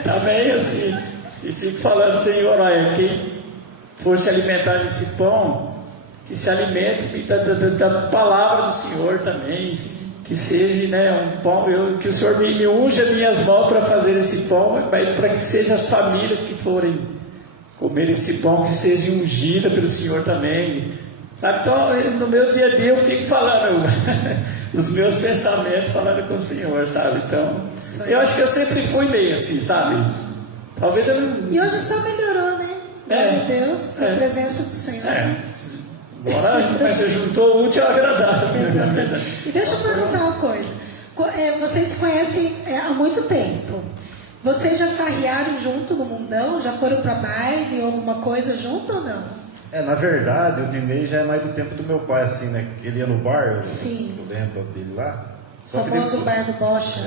Também assim, e fico falando, Senhor, olha, quem for se alimentar desse pão, que se alimente da palavra do Senhor também. Sim. Que seja, né, um pão, que o Senhor me unja minhas mãos para fazer esse pão, para que sejam as famílias que forem comer esse pão, que seja ungida pelo Senhor também, sabe? Então, no meu dia a dia eu fico falando os meus pensamentos, falando com o Senhor, sabe? Então, eu acho que eu sempre fui meio assim, sabe? Talvez eu não... E hoje só melhorou, né? Glória a Deus, com a presença do Senhor. Agora você juntou o útil ao agradável. Exatamente. E deixa eu perguntar uma coisa. Vocês se conhecem há muito tempo. Vocês já farrearam junto no mundão? Já foram para baile ou alguma coisa junto ou não? Na verdade, o Dinei já é mais do tempo do meu pai, assim, né? Ele ia no bar, Sim. eu lembro dele lá. O famoso bar do Bocha,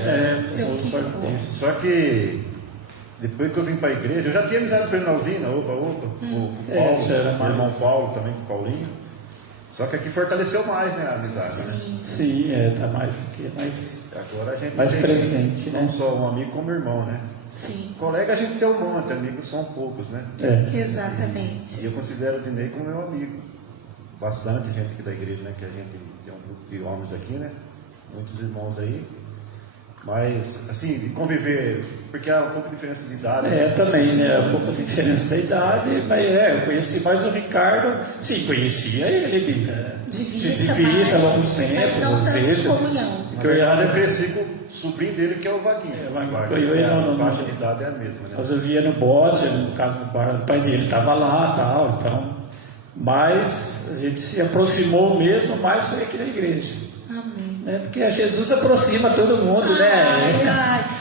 seu Kiko. Isso, só que depois que eu vim para a igreja, eu já tinha amizade com ele na usina, o Paulo, o irmão Paulo também, com o Paulinho. Só que aqui fortaleceu mais, né, a amizade, né? Sim, tá mais aqui, agora a gente mais tem presente, né? Não só um amigo como irmão, né? Sim. Colega a gente tem um monte, amigos são poucos, né? Exatamente. E eu considero o Dinei como meu amigo. Bastante gente aqui da igreja, né? Que a gente tem um grupo de homens aqui, né? Muitos irmãos aí. Mas, assim, de conviver, porque há um pouco de diferença de idade. Também, né? Um pouco de diferença da idade, mas eu conheci mais o Ricardo. Sim, conhecia ele de vista há longos tempos, às vezes. Na verdade, eu cresci com o sobrinho dele, que é o Vaguinho. A faixa de idade é a mesma, né? Mas eu via no bote, no caso do bar, o pai dele estava lá e tal, então. Mas a gente se aproximou mesmo, mais foi aqui na igreja. Amém. Porque Jesus aproxima todo mundo, né?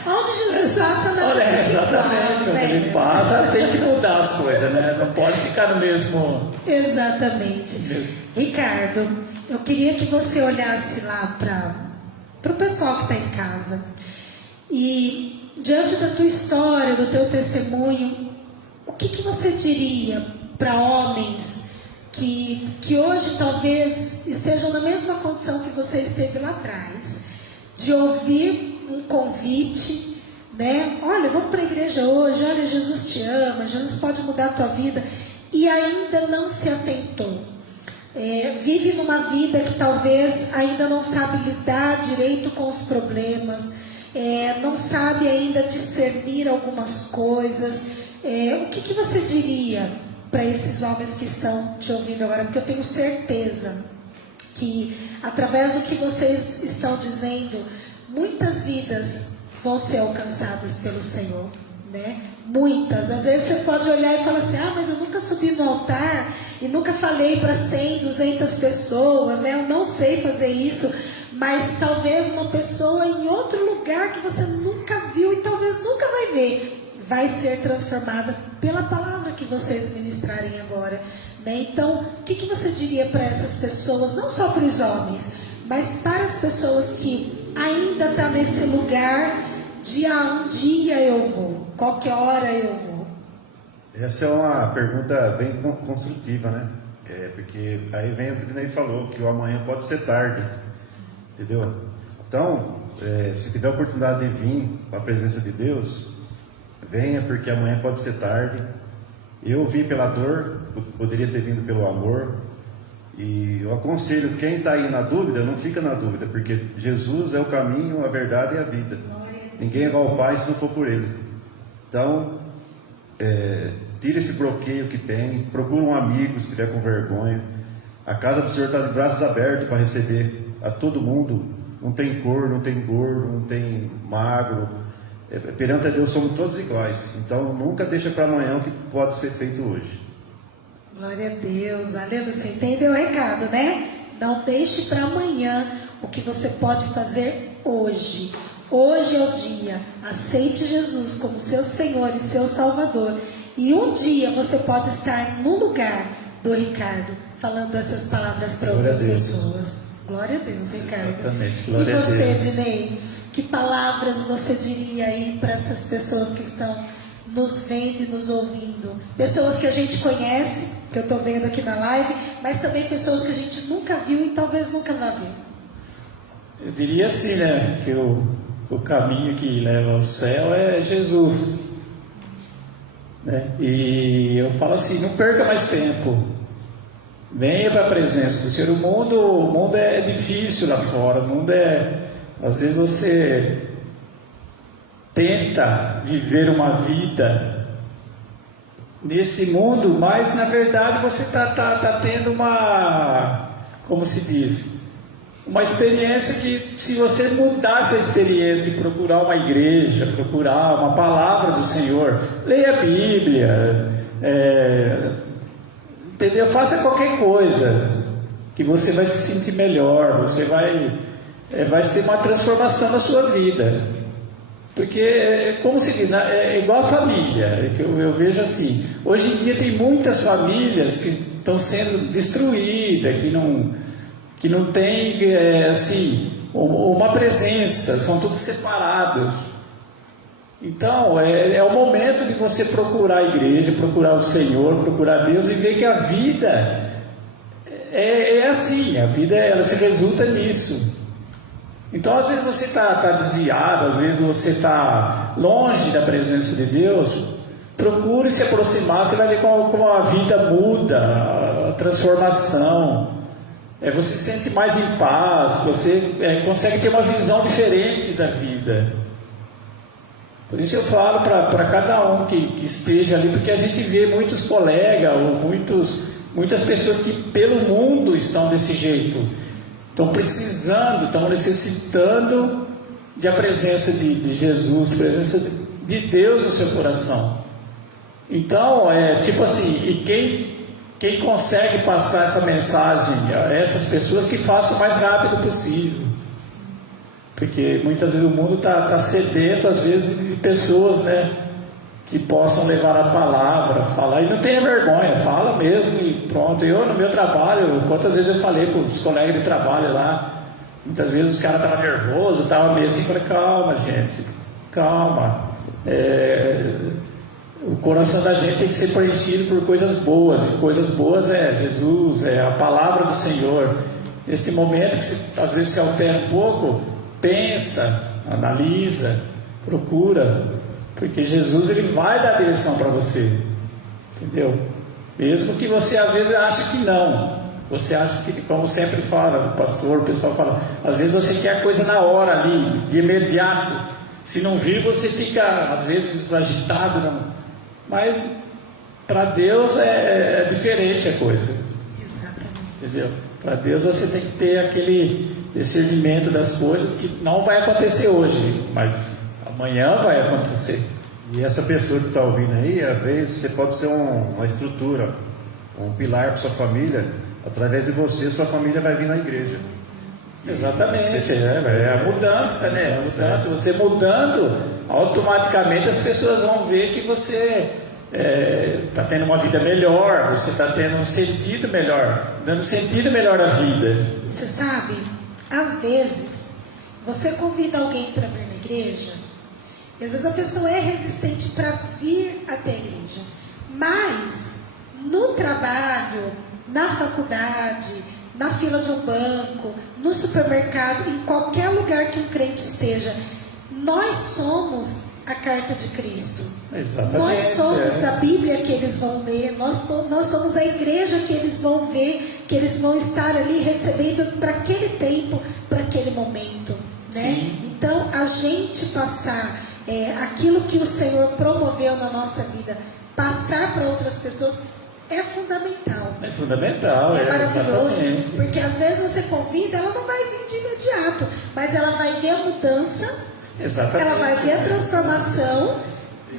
Onde Jesus passa, não exatamente, onde ele passa tem que mudar as coisas, né? Não pode ficar no mesmo. Exatamente. Ricardo, eu queria que você olhasse lá para o pessoal que está em casa e, diante da tua história, do teu testemunho, o que você diria para homens que hoje talvez estejam na mesma condição que você esteve lá atrás, de ouvir um convite, né? Olha, vamos para a igreja hoje, olha, Jesus te ama, Jesus pode mudar a tua vida, e ainda não se atentou. Vive numa vida que talvez ainda não sabe lidar direito com os problemas, não sabe ainda discernir algumas coisas. O que você diria para esses homens que estão te ouvindo agora? Porque eu tenho certeza que, através do que vocês estão dizendo, muitas vidas vão ser alcançadas pelo Senhor, né? Muitas. Às vezes você pode olhar e falar assim: mas eu nunca subi no altar e nunca falei para 100, 200 pessoas, né? Eu não sei fazer isso. Mas talvez uma pessoa em outro lugar que você nunca viu e talvez nunca vai ver, vai ser transformada pela palavra que vocês ministrarem agora, né? Então, o que você diria para essas pessoas, não só para os homens, mas para as pessoas que ainda estão nesse lugar de um dia eu vou, qualquer hora eu vou? Essa é uma pergunta bem construtiva, né? Porque aí vem o que o Dinei falou, que o amanhã pode ser tarde, entendeu? Então, se tiver a oportunidade de vir para a presença de Deus, venha, porque amanhã pode ser tarde. Eu vim pela dor, poderia ter vindo pelo amor. E eu aconselho, quem está aí na dúvida, não fica na dúvida, porque Jesus é o caminho, a verdade e a vida. Ninguém vai ao Pai se não for por Ele. Então, tira esse bloqueio que tem, procura um amigo se estiver com vergonha. A casa do Senhor está de braços abertos para receber a todo mundo. Não tem cor, não tem gordo, não tem magro. Perante a Deus somos todos iguais. Então nunca deixa para amanhã o que pode ser feito hoje. Glória a Deus, aleluia. Você entendeu o recado, né? Não deixe para amanhã o que você pode fazer hoje. Hoje é o dia. Aceite Jesus como seu Senhor e seu Salvador. E um dia você pode estar no lugar do Ricardo, falando essas palavras para outras pessoas. Glória a Deus, Ricardo. Exatamente, glória a Deus. E você, Dinei? Que palavras você diria aí para essas pessoas que estão nos vendo e nos ouvindo? Pessoas que a gente conhece, que eu estou vendo aqui na live, mas também pessoas que a gente nunca viu e talvez nunca vá ver. Eu diria assim, né? Que o caminho que leva ao céu é Jesus, né? E eu falo assim: não perca mais tempo. Venha para a presença do Senhor. O mundo é difícil lá fora. O mundo às vezes você tenta viver uma vida nesse mundo, mas na verdade você está tendo uma, como se diz, uma experiência que, se você mudar essa experiência e procurar uma igreja, procurar uma palavra do Senhor, leia a Bíblia, entendeu? Faça qualquer coisa, que você vai se sentir melhor, você vai ser uma transformação na sua vida. Porque, como se diz, é igual a família, que eu vejo assim, hoje em dia tem muitas famílias que estão sendo destruídas, que não tem, assim, uma presença, são todos separados. Então, é o momento de você procurar a igreja, procurar o Senhor, procurar Deus e ver que a vida é assim, a vida ela se resulta nisso. Então, às vezes você está desviado, às vezes você está longe da presença de Deus. Procure se aproximar, você vai ver como a vida muda, a transformação. Você se sente mais em paz, você consegue ter uma visão diferente da vida. Por isso eu falo para cada um que esteja ali, porque a gente vê muitos colegas ou muitas pessoas que pelo mundo estão desse jeito. Estão precisando, estão necessitando de a presença de Jesus, presença de Deus no seu coração. Então, tipo assim, e quem consegue passar essa mensagem a essas pessoas, que faça o mais rápido possível. Porque muitas vezes o mundo está sedento, às vezes, de pessoas, né, que possam levar a palavra, falar, e não tenha vergonha, fala mesmo e pronto. Eu, no meu trabalho, quantas vezes eu falei com os colegas de trabalho lá, muitas vezes os caras estavam nervosos, estavam meio assim, eu falei, calma gente, calma, o coração da gente tem que ser preenchido por coisas boas, e coisas boas é Jesus, é a palavra do Senhor. Nesse momento que às vezes se altera um pouco, pensa, analisa, procura, porque Jesus ele vai dar direção para você, entendeu? Mesmo que você às vezes ache que não, você acha que, como sempre fala o pastor, o pessoal fala, às vezes você quer a coisa na hora ali, de imediato, se não vir você fica às vezes agitado, não. Mas para Deus é diferente a coisa. Exatamente. Entendeu? Para Deus você tem que ter aquele discernimento das coisas que não vai acontecer hoje, mas amanhã vai acontecer. E essa pessoa que está ouvindo aí, às vezes você pode ser uma estrutura, um pilar para sua família. Através de você, sua família vai vir na igreja. Exatamente, é a mudança, né? A mudança, você mudando, automaticamente as pessoas vão ver que você está tendo uma vida melhor, você está tendo um sentido melhor, dando sentido melhor à vida. Você sabe, às vezes, você convida alguém para vir na igreja, e às vezes a pessoa é resistente para vir até a igreja, mas no trabalho, na faculdade, na fila de um banco, no supermercado, em qualquer lugar que um crente esteja, nós somos a carta de Cristo. Exatamente, nós somos a Bíblia que eles vão ler, nós somos a igreja que eles vão ver, que eles vão estar ali recebendo para aquele tempo, para aquele momento, né? Então, a gente passar aquilo que o Senhor promoveu na nossa vida, passar para outras pessoas, é fundamental. É fundamental, é maravilhoso, exatamente. porque às vezes você convida, ela não vai vir de imediato, mas ela vai ver a mudança, exatamente, ela vai ver a transformação,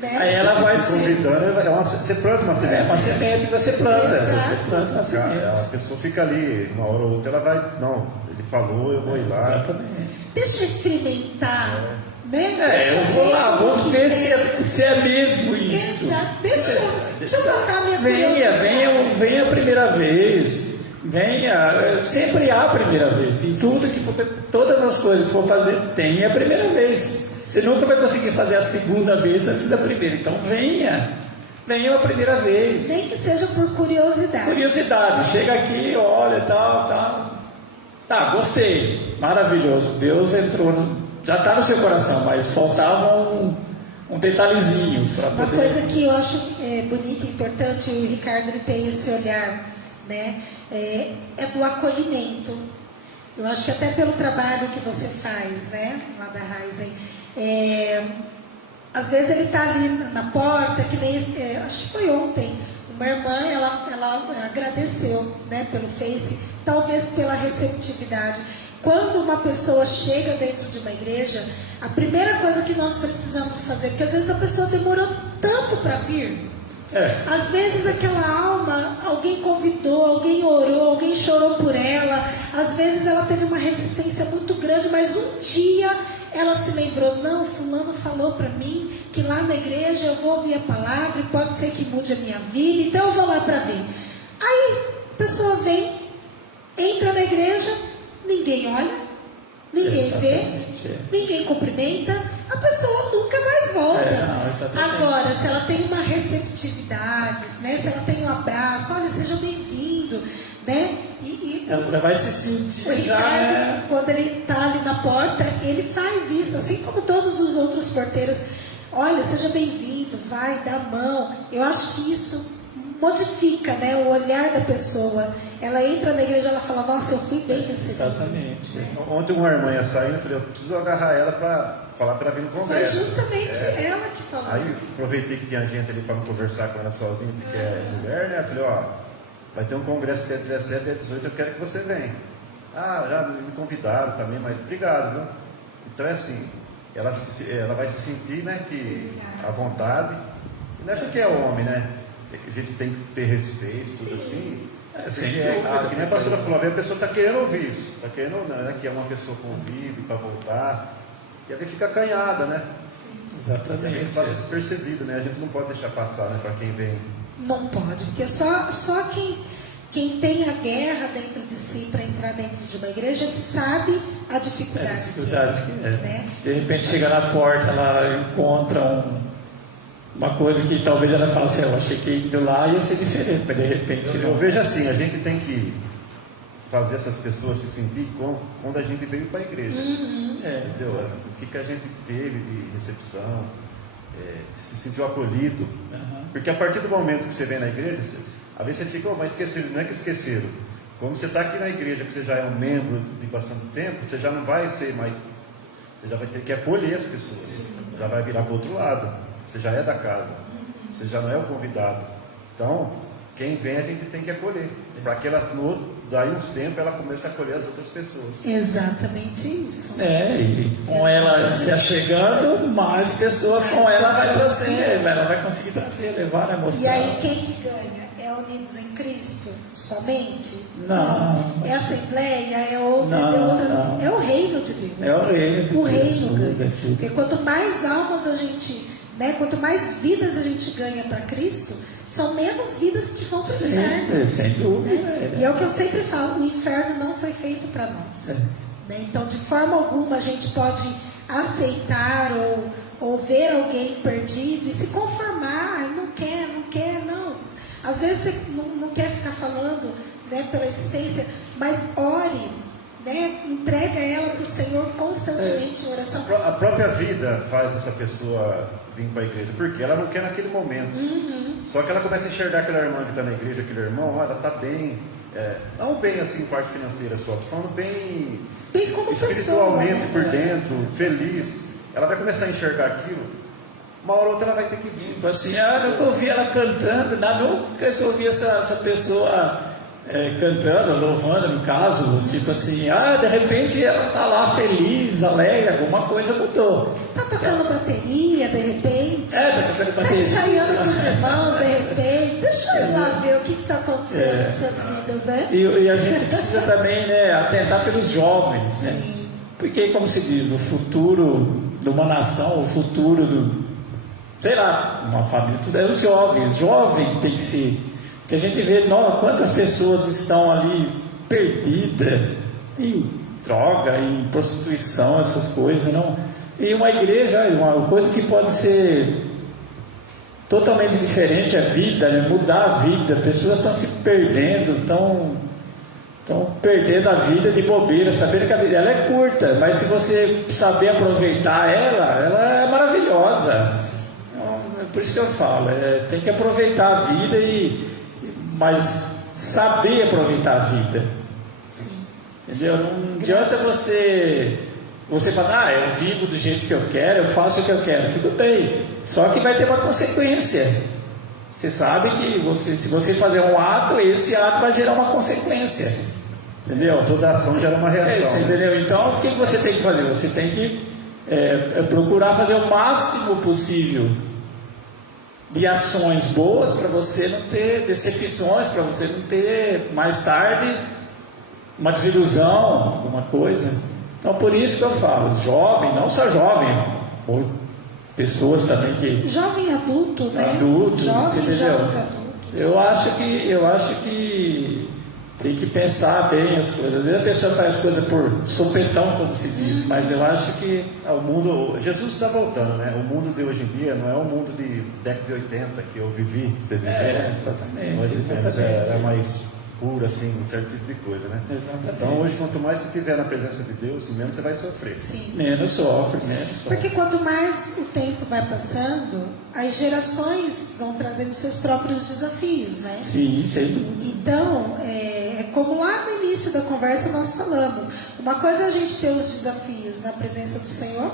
né? Aí ela vai se convidando, você planta uma semente. É uma semente, você planta, Exato. você planta uma semente. A pessoa fica ali, uma hora ou outra, ela vai, não, ele falou, eu vou ir lá. Exatamente. Deixa eu experimentar, né? Eu vou lá, vou ver se é mesmo isso. Exato. Deixa eu botar minha Venha a primeira vez. Venha, sempre há a primeira vez. Em tudo que for, todas as coisas que for fazer, tem a primeira vez. Você nunca vai conseguir fazer a segunda vez antes da primeira. Então venha a primeira vez. Nem que seja por curiosidade. Curiosidade, chega aqui, olha, tal. Tá, gostei, maravilhoso. Deus entrou, já está no seu coração, mas faltava um detalhezinho para poder. Uma coisa que eu acho bonita e importante, o Ricardo ele tem esse olhar, né? É do acolhimento. Eu acho que até pelo trabalho que você faz, né? Lá da Raizen. Às vezes ele está ali na porta, que nem acho que foi ontem, uma irmã, ela agradeceu, né, pelo Face, talvez pela receptividade. Quando uma pessoa chega dentro de uma igreja, a primeira coisa que nós precisamos fazer, porque às vezes a pessoa demorou tanto para vir, Às vezes aquela alma, alguém convidou, alguém orou, alguém chorou por ela. Às vezes ela teve uma resistência muito grande, mas um dia ela se lembrou, não, fulano falou para mim que lá na igreja eu vou ouvir a palavra e pode ser que mude a minha vida, então eu vou lá para ver. Aí a pessoa vem, entra na igreja, ninguém olha, ninguém vê, ninguém cumprimenta, a pessoa nunca mais volta. Agora, se ela tem uma receptividade, né? Se ela tem um abraço, olha, seja bem-vindo, né? Ela já vai se sentir. O Ricardo, quando ele está ali na porta, ele faz isso, assim como todos os outros porteiros. Olha, seja bem-vindo, vai, dá a mão. Eu acho que isso modifica, né, o olhar da pessoa. Ela entra na igreja e ela fala, nossa, eu fui bem nesse dia. Exatamente. Ontem uma irmã ia saindo, eu falei, eu preciso agarrar ela para falar para ela vir no congresso. Foi justamente ela que falou. Aí aproveitei que tinha gente ali para não conversar com ela sozinha, porque é mulher, né? Eu falei, ó, vai ter um congresso dia 17, dia 18, eu quero que você venha. Ah, já me convidaram também, mas obrigado, viu? Então é assim, ela vai se sentir, né, que à vontade. Não é porque é homem, né? A gente tem que ter respeito, tudo assim. Que nem a pastora falou, a pessoa está querendo ouvir isso, está querendo, né, que é uma pessoa convive para voltar, e aí fica acanhada, né? Sim. Exatamente. E a gente passa despercebido, né? A gente não pode deixar passar, né, para quem vem. Não pode, porque só quem tem a guerra dentro de si para entrar dentro de uma igreja que sabe a dificuldade que é. Né? Se de repente chega na porta, ela encontra uma coisa que talvez ela fale assim, eu achei que indo lá ia ser diferente, mas de repente eu vejo assim, a gente tem que fazer essas pessoas se sentir como quando a gente veio para a igreja. Entendeu? O que a gente teve de recepção, se sentiu acolhido. Porque a partir do momento que você vem na igreja, às vezes você fica, mas esqueceram. Não é que esqueceram. Como você está aqui na igreja, que você já é um membro de bastante tempo, você já não vai ser mais, você já vai ter que acolher as pessoas, já vai virar para o outro lado. Você já é da casa, você já não é o convidado. Então, quem vem a gente tem que acolher, para que ela, daí uns tempos, ela comece a acolher as outras pessoas. Exatamente isso. E com ela se achegando, mais pessoas com ela vai trazer, ela vai conseguir trazer, levar, né, mostrar. E aí quem que ganha? É Unidos em Cristo somente? Não. É a Assembleia? É outra? Não. É o reino de Deus. É o reino de Deus. O reino ganha. Porque quanto mais almas a gente, né, quanto mais vidas a gente ganha para Cristo, são menos vidas que vão para o inferno. Sem dúvida. Né? E é o que eu sempre falo, o inferno não foi feito para nós. Né? Então, de forma alguma, a gente pode aceitar ou ver alguém perdido e se conformar, e não quer, não. Às vezes você não quer ficar falando, né, pela existência, mas ore, né, entrega ela para o Senhor constantemente em oração. A própria vida faz essa pessoa vir para a igreja, porque ela não quer naquele momento. Só que ela começa a enxergar aquela irmã que está na igreja, aquele irmão, ela está bem, não bem assim, parte financeira só, estou falando bem como espiritualmente pessoa, né? por dentro, feliz. Ela vai começar a enxergar aquilo, uma hora ou outra ela vai ter que vir. Tipo assim, nunca ouvi ela cantando, nunca ouvi essa pessoa cantando, louvando no caso, tipo assim, de repente ela está lá feliz, alegre, alguma coisa mudou. Está tocando bateria, de repente. Está tocando bateria. Está ensaiando com os irmãos, de repente. Deixa eu ir lá ver o que está acontecendo nessas vidas, né? E a gente precisa também, né, atentar pelos jovens, né? Sim. Porque, como se diz, o futuro de uma nação, o futuro uma família, tudo é os jovens. Jovem tem que ser. Porque a gente vê, quantas pessoas estão ali perdidas em droga, em prostituição, essas coisas, não? E uma igreja, uma coisa que pode ser totalmente diferente a vida, né? Mudar a vida. Pessoas estão se perdendo, estão perdendo a vida de bobeira, sabendo que a vida ela é curta, mas se você saber aproveitar ela é maravilhosa. Então, é por isso que eu falo, tem que aproveitar a vida, mas saber aproveitar a vida. Sim. Entendeu? Não adianta você falar, eu vivo do jeito que eu quero, eu faço o que eu quero, tudo bem, só que vai ter uma consequência. Você sabe que se você fazer um ato, esse ato vai gerar uma consequência, entendeu? Toda ação gera uma reação. Entendeu? Então, o que você tem que fazer? Você tem que procurar fazer o máximo possível de ações boas para você não ter decepções, para você não ter mais tarde uma desilusão, alguma coisa. Então por isso que eu falo, jovem, não só jovem, ou pessoas também que... Jovem adulto, né? Adulto, você jovens entendeu? adultos. Eu acho que tem que pensar bem as coisas. Às vezes a pessoa faz as coisas por sopetão, como se diz, mas eu acho que... O mundo, Jesus está voltando, né? O mundo de hoje em dia não é o mundo de década de 80 que eu vivi, você viveu. Exatamente. Nós vivemos, era mais puro, assim, um certo tipo de coisa, né? Exatamente. Então hoje, quanto mais você estiver na presença de Deus, menos você vai sofrer. Sim. Menos sofre. Porque quanto mais o tempo vai passando, as gerações vão trazendo seus próprios desafios, né? Sim, sem dúvida. Então, é como lá no início da conversa nós falamos, uma coisa é a gente ter os desafios na presença do Senhor,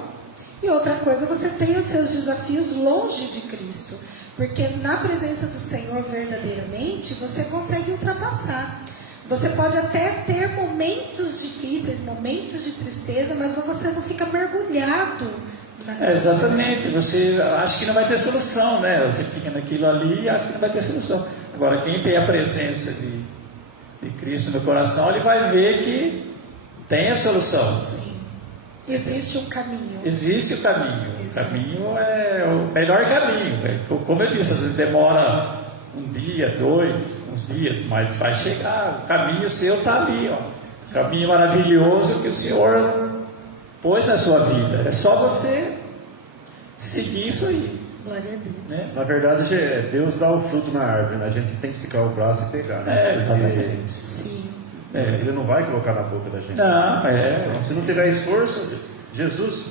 e outra coisa é você ter os seus desafios longe de Cristo. Porque na presença do Senhor verdadeiramente, você consegue ultrapassar. Você pode até ter momentos difíceis, momentos de tristeza, mas você não fica mergulhado naquilo. Exatamente, você acha que não vai ter solução, né? Você fica naquilo ali e acha que não vai ter solução. Agora, quem tem a presença de Cristo no coração, ele vai ver que tem a solução. Sim. Existe um caminho. Existe o caminho. O caminho é o melhor caminho. Como eu disse, às vezes demora um dia, dois, uns dias, mas vai chegar. O caminho seu está ali, ó. O caminho maravilhoso que o Senhor pôs na sua vida. É só você seguir isso aí. Glória a Deus. Né? Na verdade, Deus dá o fruto na árvore, né? A gente tem que esticar o braço e pegar, né? Exatamente. Sim. Ele não vai colocar na boca da gente. Não, Então, se não tiver esforço, Jesus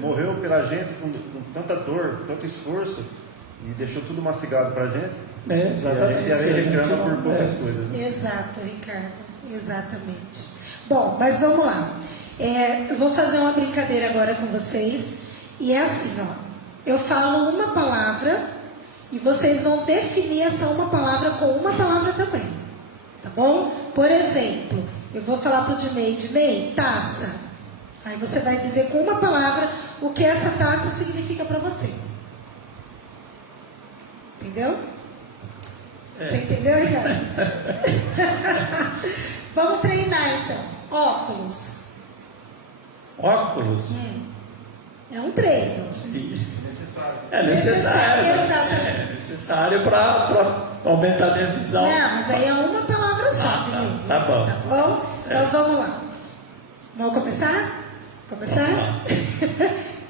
morreu pela gente com tanta dor, com tanto esforço, e deixou tudo mastigado para a gente. Exatamente. E a gente reclama por poucas coisas. Né? Exato, Ricardo. Exatamente. Bom, mas vamos lá. Eu vou fazer uma brincadeira agora com vocês. E é assim, ó. Eu falo uma palavra e vocês vão definir essa uma palavra com uma palavra também. Tá bom? Por exemplo, eu vou falar para o Dinei, taça. Aí você vai dizer com uma palavra o que essa taça significa para você. Entendeu? Você entendeu, Ricardo? Vamos treinar então. Óculos. Óculos? É um treino. Sim. É necessário. Exatamente. É necessário para aumentar a minha visão. Não, mas aí é uma palavra só, Dinei. Tá bom. Tá bom? Então vamos lá. Vamos começar?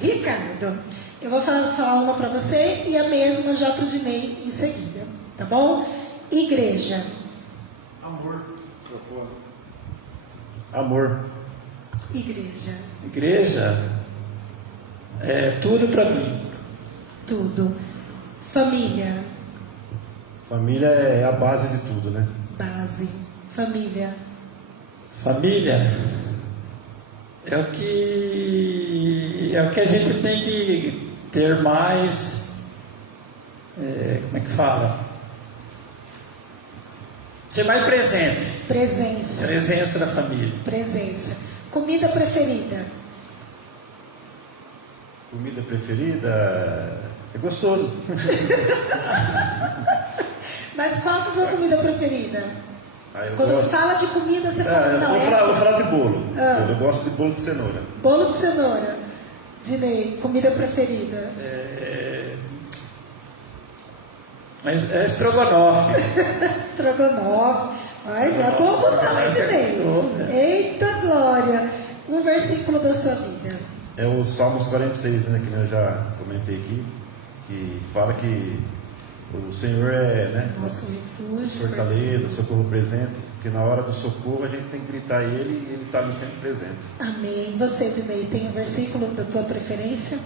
Ricardo, eu vou falar uma para você e a mesma já para o Dinei em seguida. Tá bom? Igreja. Amor. Igreja. Igreja é tudo para mim. Tudo. Família. Família é a base de tudo, né? Base. Família. Família é o que a gente tem que ter mais, como é que fala? Ser mais presente. Presença. Presença da família. Presença. Comida preferida. Comida preferida é gostoso. Mas qual que é a sua comida preferida? Eu Quando gosto. fala de comida, você fala, não, vou falar de bolo. Ah. Eu gosto de bolo de cenoura. Bolo de cenoura. Dinei, comida preferida. Mas é estrogonofe. Estrogonofe. Ai, não é bobo não, hein, Dinei? Eita glória. Um versículo da sua vida. É o Salmos 46, né, que eu já comentei aqui, que fala que o Senhor é, né, Nosso refúgio. fortaleza, socorro presente, porque na hora do socorro a gente tem que gritar Ele e Ele está ali sempre presente. Amém. Você, Dinei, tem um versículo da tua preferência?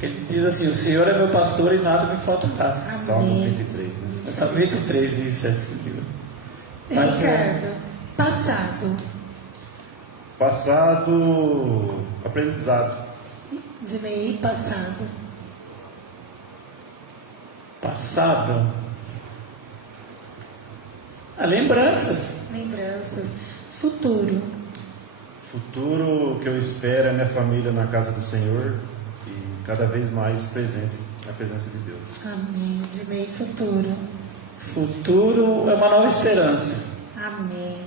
Que ele diz assim: o Senhor é meu pastor e nada me faltará. Salmos 23, né? Salmo 23, isso é filho. Mas, Ricardo, passado. Passado, aprendizado. Dinei, passado. Passado. Lembranças. Lembranças. Futuro. Futuro, o que eu espero é minha família na casa do Senhor e cada vez mais presente. na presença de Deus. Amém. Dinei, futuro. Futuro é uma nova esperança. Amém.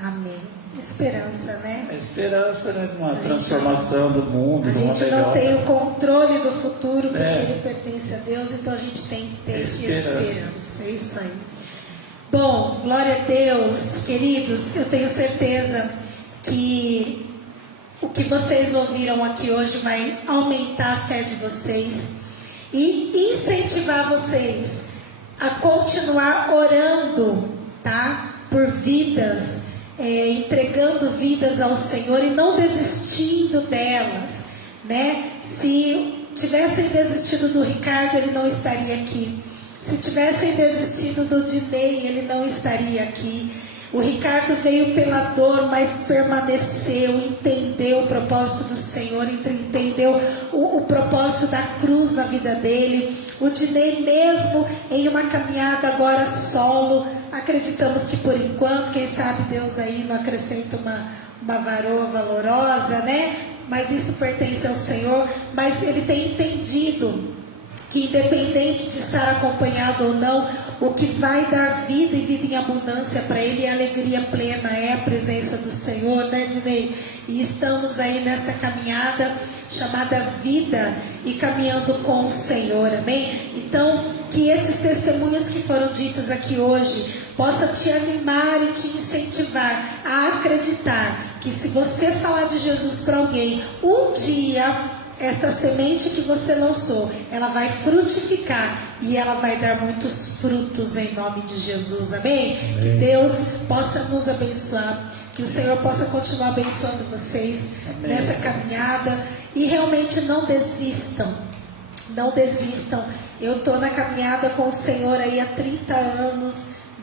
Amém. Esperança, né? A esperança, né, de uma transformação do mundo, A de uma gente não melhor. tem o controle do futuro porque É. ele pertence a Deus, então a gente tem que ter Esperança. esperança. É isso aí. Bom, glória a Deus, queridos, eu tenho certeza que o que vocês ouviram aqui hoje vai aumentar a fé de vocês e incentivar vocês a continuar orando, tá? Por vidas, entregando vidas ao Senhor e não desistindo delas, né? Se tivessem desistido do Ricardo, ele não estaria aqui. Se tivessem desistido do Dinei, ele não estaria aqui. O Ricardo veio pela dor, mas permaneceu, entendeu o propósito do Senhor, entendeu o propósito da cruz na vida dele. O Dinei mesmo em uma caminhada agora solo, acreditamos que por enquanto, quem sabe Deus aí não acrescenta uma varoa valorosa, né? Mas isso pertence ao Senhor, mas ele tem entendido que independente de estar acompanhado ou não, o que vai dar vida e vida em abundância para ele é alegria plena, é a presença do Senhor, né, Dinei? E estamos aí nessa caminhada chamada vida e caminhando com o Senhor, amém? Então, que esses testemunhos que foram ditos aqui hoje possa te animar e te incentivar a acreditar que se você falar de Jesus para alguém, um dia essa semente que você lançou, ela vai frutificar e ela vai dar muitos frutos em nome de Jesus, amém? Que Deus possa nos abençoar, que o Senhor possa continuar abençoando vocês nessa caminhada e realmente não desistam, não desistam. Eu estou na caminhada com o Senhor aí há 30 anos,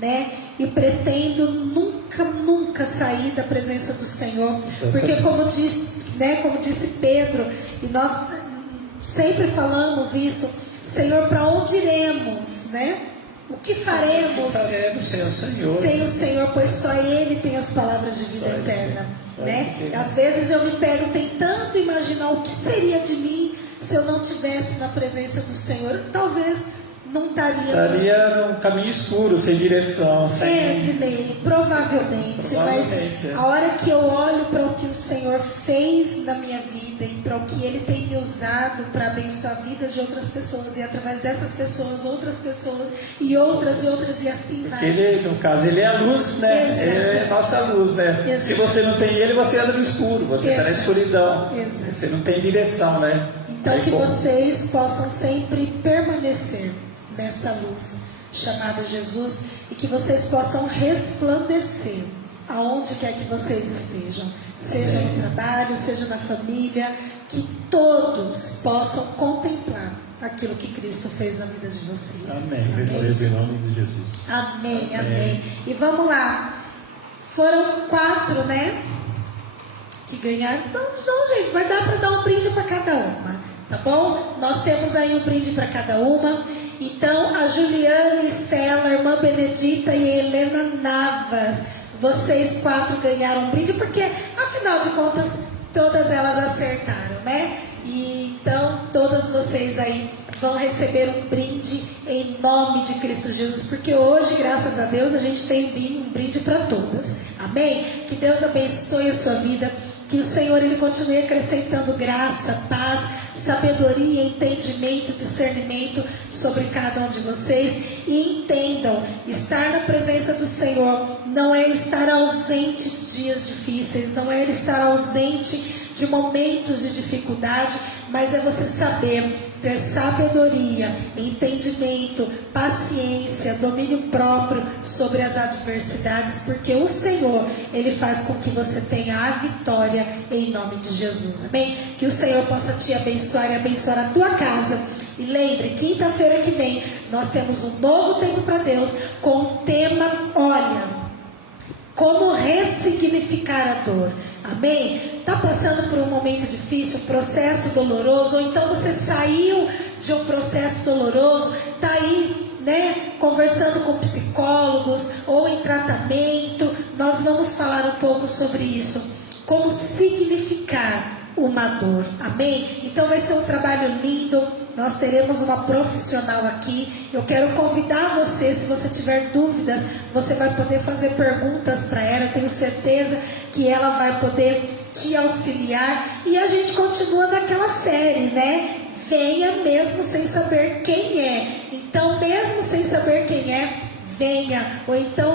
né? E pretendo nunca sair da presença do Senhor, porque como disse Pedro, e nós sempre falamos isso, Senhor, para onde iremos, né? O que faremos Sem o Senhor? Sem o Senhor, pois só Ele tem as palavras de vida eterna, né? Às vezes eu me pego tentando imaginar o que seria de mim se eu não estivesse na presença do Senhor. Talvez não estaria num caminho escuro, sem direção, sem... Dinei, provavelmente, mas a hora que eu olho para o que o Senhor fez na minha vida e para o que Ele tem me usado para abençoar a vida de outras pessoas e através dessas pessoas, outras pessoas e outras e assim vai. Ele, no caso, Ele é a luz, né? Exato. Ele é a nossa luz, né? Exato. Se você não tem Ele, você anda no escuro, você está na escuridão. Exato. Você não tem direção, né? Então Aí, que vocês possam sempre permanecer nessa luz chamada Jesus e que vocês possam resplandecer aonde quer que vocês estejam, seja no trabalho, seja na família, que todos possam contemplar aquilo que Cristo fez na vida de vocês. Amém. Receba em nome de Jesus. Amém, amém. E vamos lá. Foram 4, né? Que ganharam. Não, gente, vai dar para dar um brinde para cada uma, tá bom? Nós temos aí um brinde para cada uma. Então, a Juliana, Estela, a irmã Benedita e a Helena Navas, vocês 4 ganharam um brinde, porque, afinal de contas, todas elas acertaram, né? E então, todas vocês aí vão receber um brinde em nome de Cristo Jesus, porque hoje, graças a Deus, a gente tem um brinde para todas. Amém? Que Deus abençoe a sua vida, que o Senhor Ele continue acrescentando graça, paz, sabedoria, entendimento, discernimento sobre cada um de vocês. E entendam, estar na presença do Senhor não é estar ausente de dias difíceis, não é estar ausente de momentos de dificuldade, mas é você saber ter sabedoria, entendimento, paciência, domínio próprio sobre as adversidades, porque o Senhor, Ele faz com que você tenha a vitória em nome de Jesus, amém? Que o Senhor possa te abençoar e abençoar a tua casa. E lembre, quinta-feira que vem, nós temos um novo tempo para Deus, com o tema, olha, como ressignificar a dor. Amém? Está passando por um momento difícil, um processo doloroso, ou então você saiu de um processo doloroso, está aí, né, conversando com psicólogos ou em tratamento. Nós vamos falar um pouco sobre isso, como significar uma dor. Amém? Então vai ser um trabalho lindo. nós teremos uma profissional aqui. Eu quero convidar você, se você tiver dúvidas, você vai poder fazer perguntas para ela. Eu tenho certeza que ela vai poder te auxiliar. E a gente continua naquela série, né? Venha mesmo sem saber quem é. Então, mesmo sem saber quem é, venha. Ou então,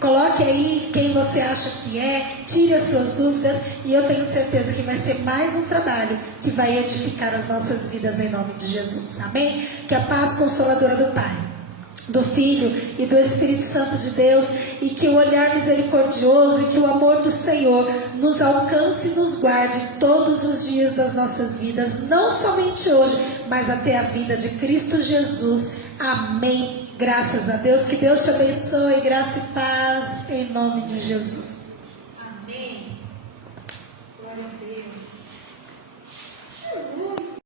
coloque aí quem você acha que é, tire as suas dúvidas, e eu tenho certeza que vai ser mais um trabalho que vai edificar as nossas vidas em nome de Jesus. Amém? Que a paz consoladora do Pai, do Filho e do Espírito Santo de Deus, e que o olhar misericordioso e que o amor do Senhor nos alcance e nos guarde todos os dias das nossas vidas, não somente hoje, mas até a vida de Cristo Jesus. Amém. Graças a Deus. Que Deus te abençoe. Graça e paz em nome de Jesus.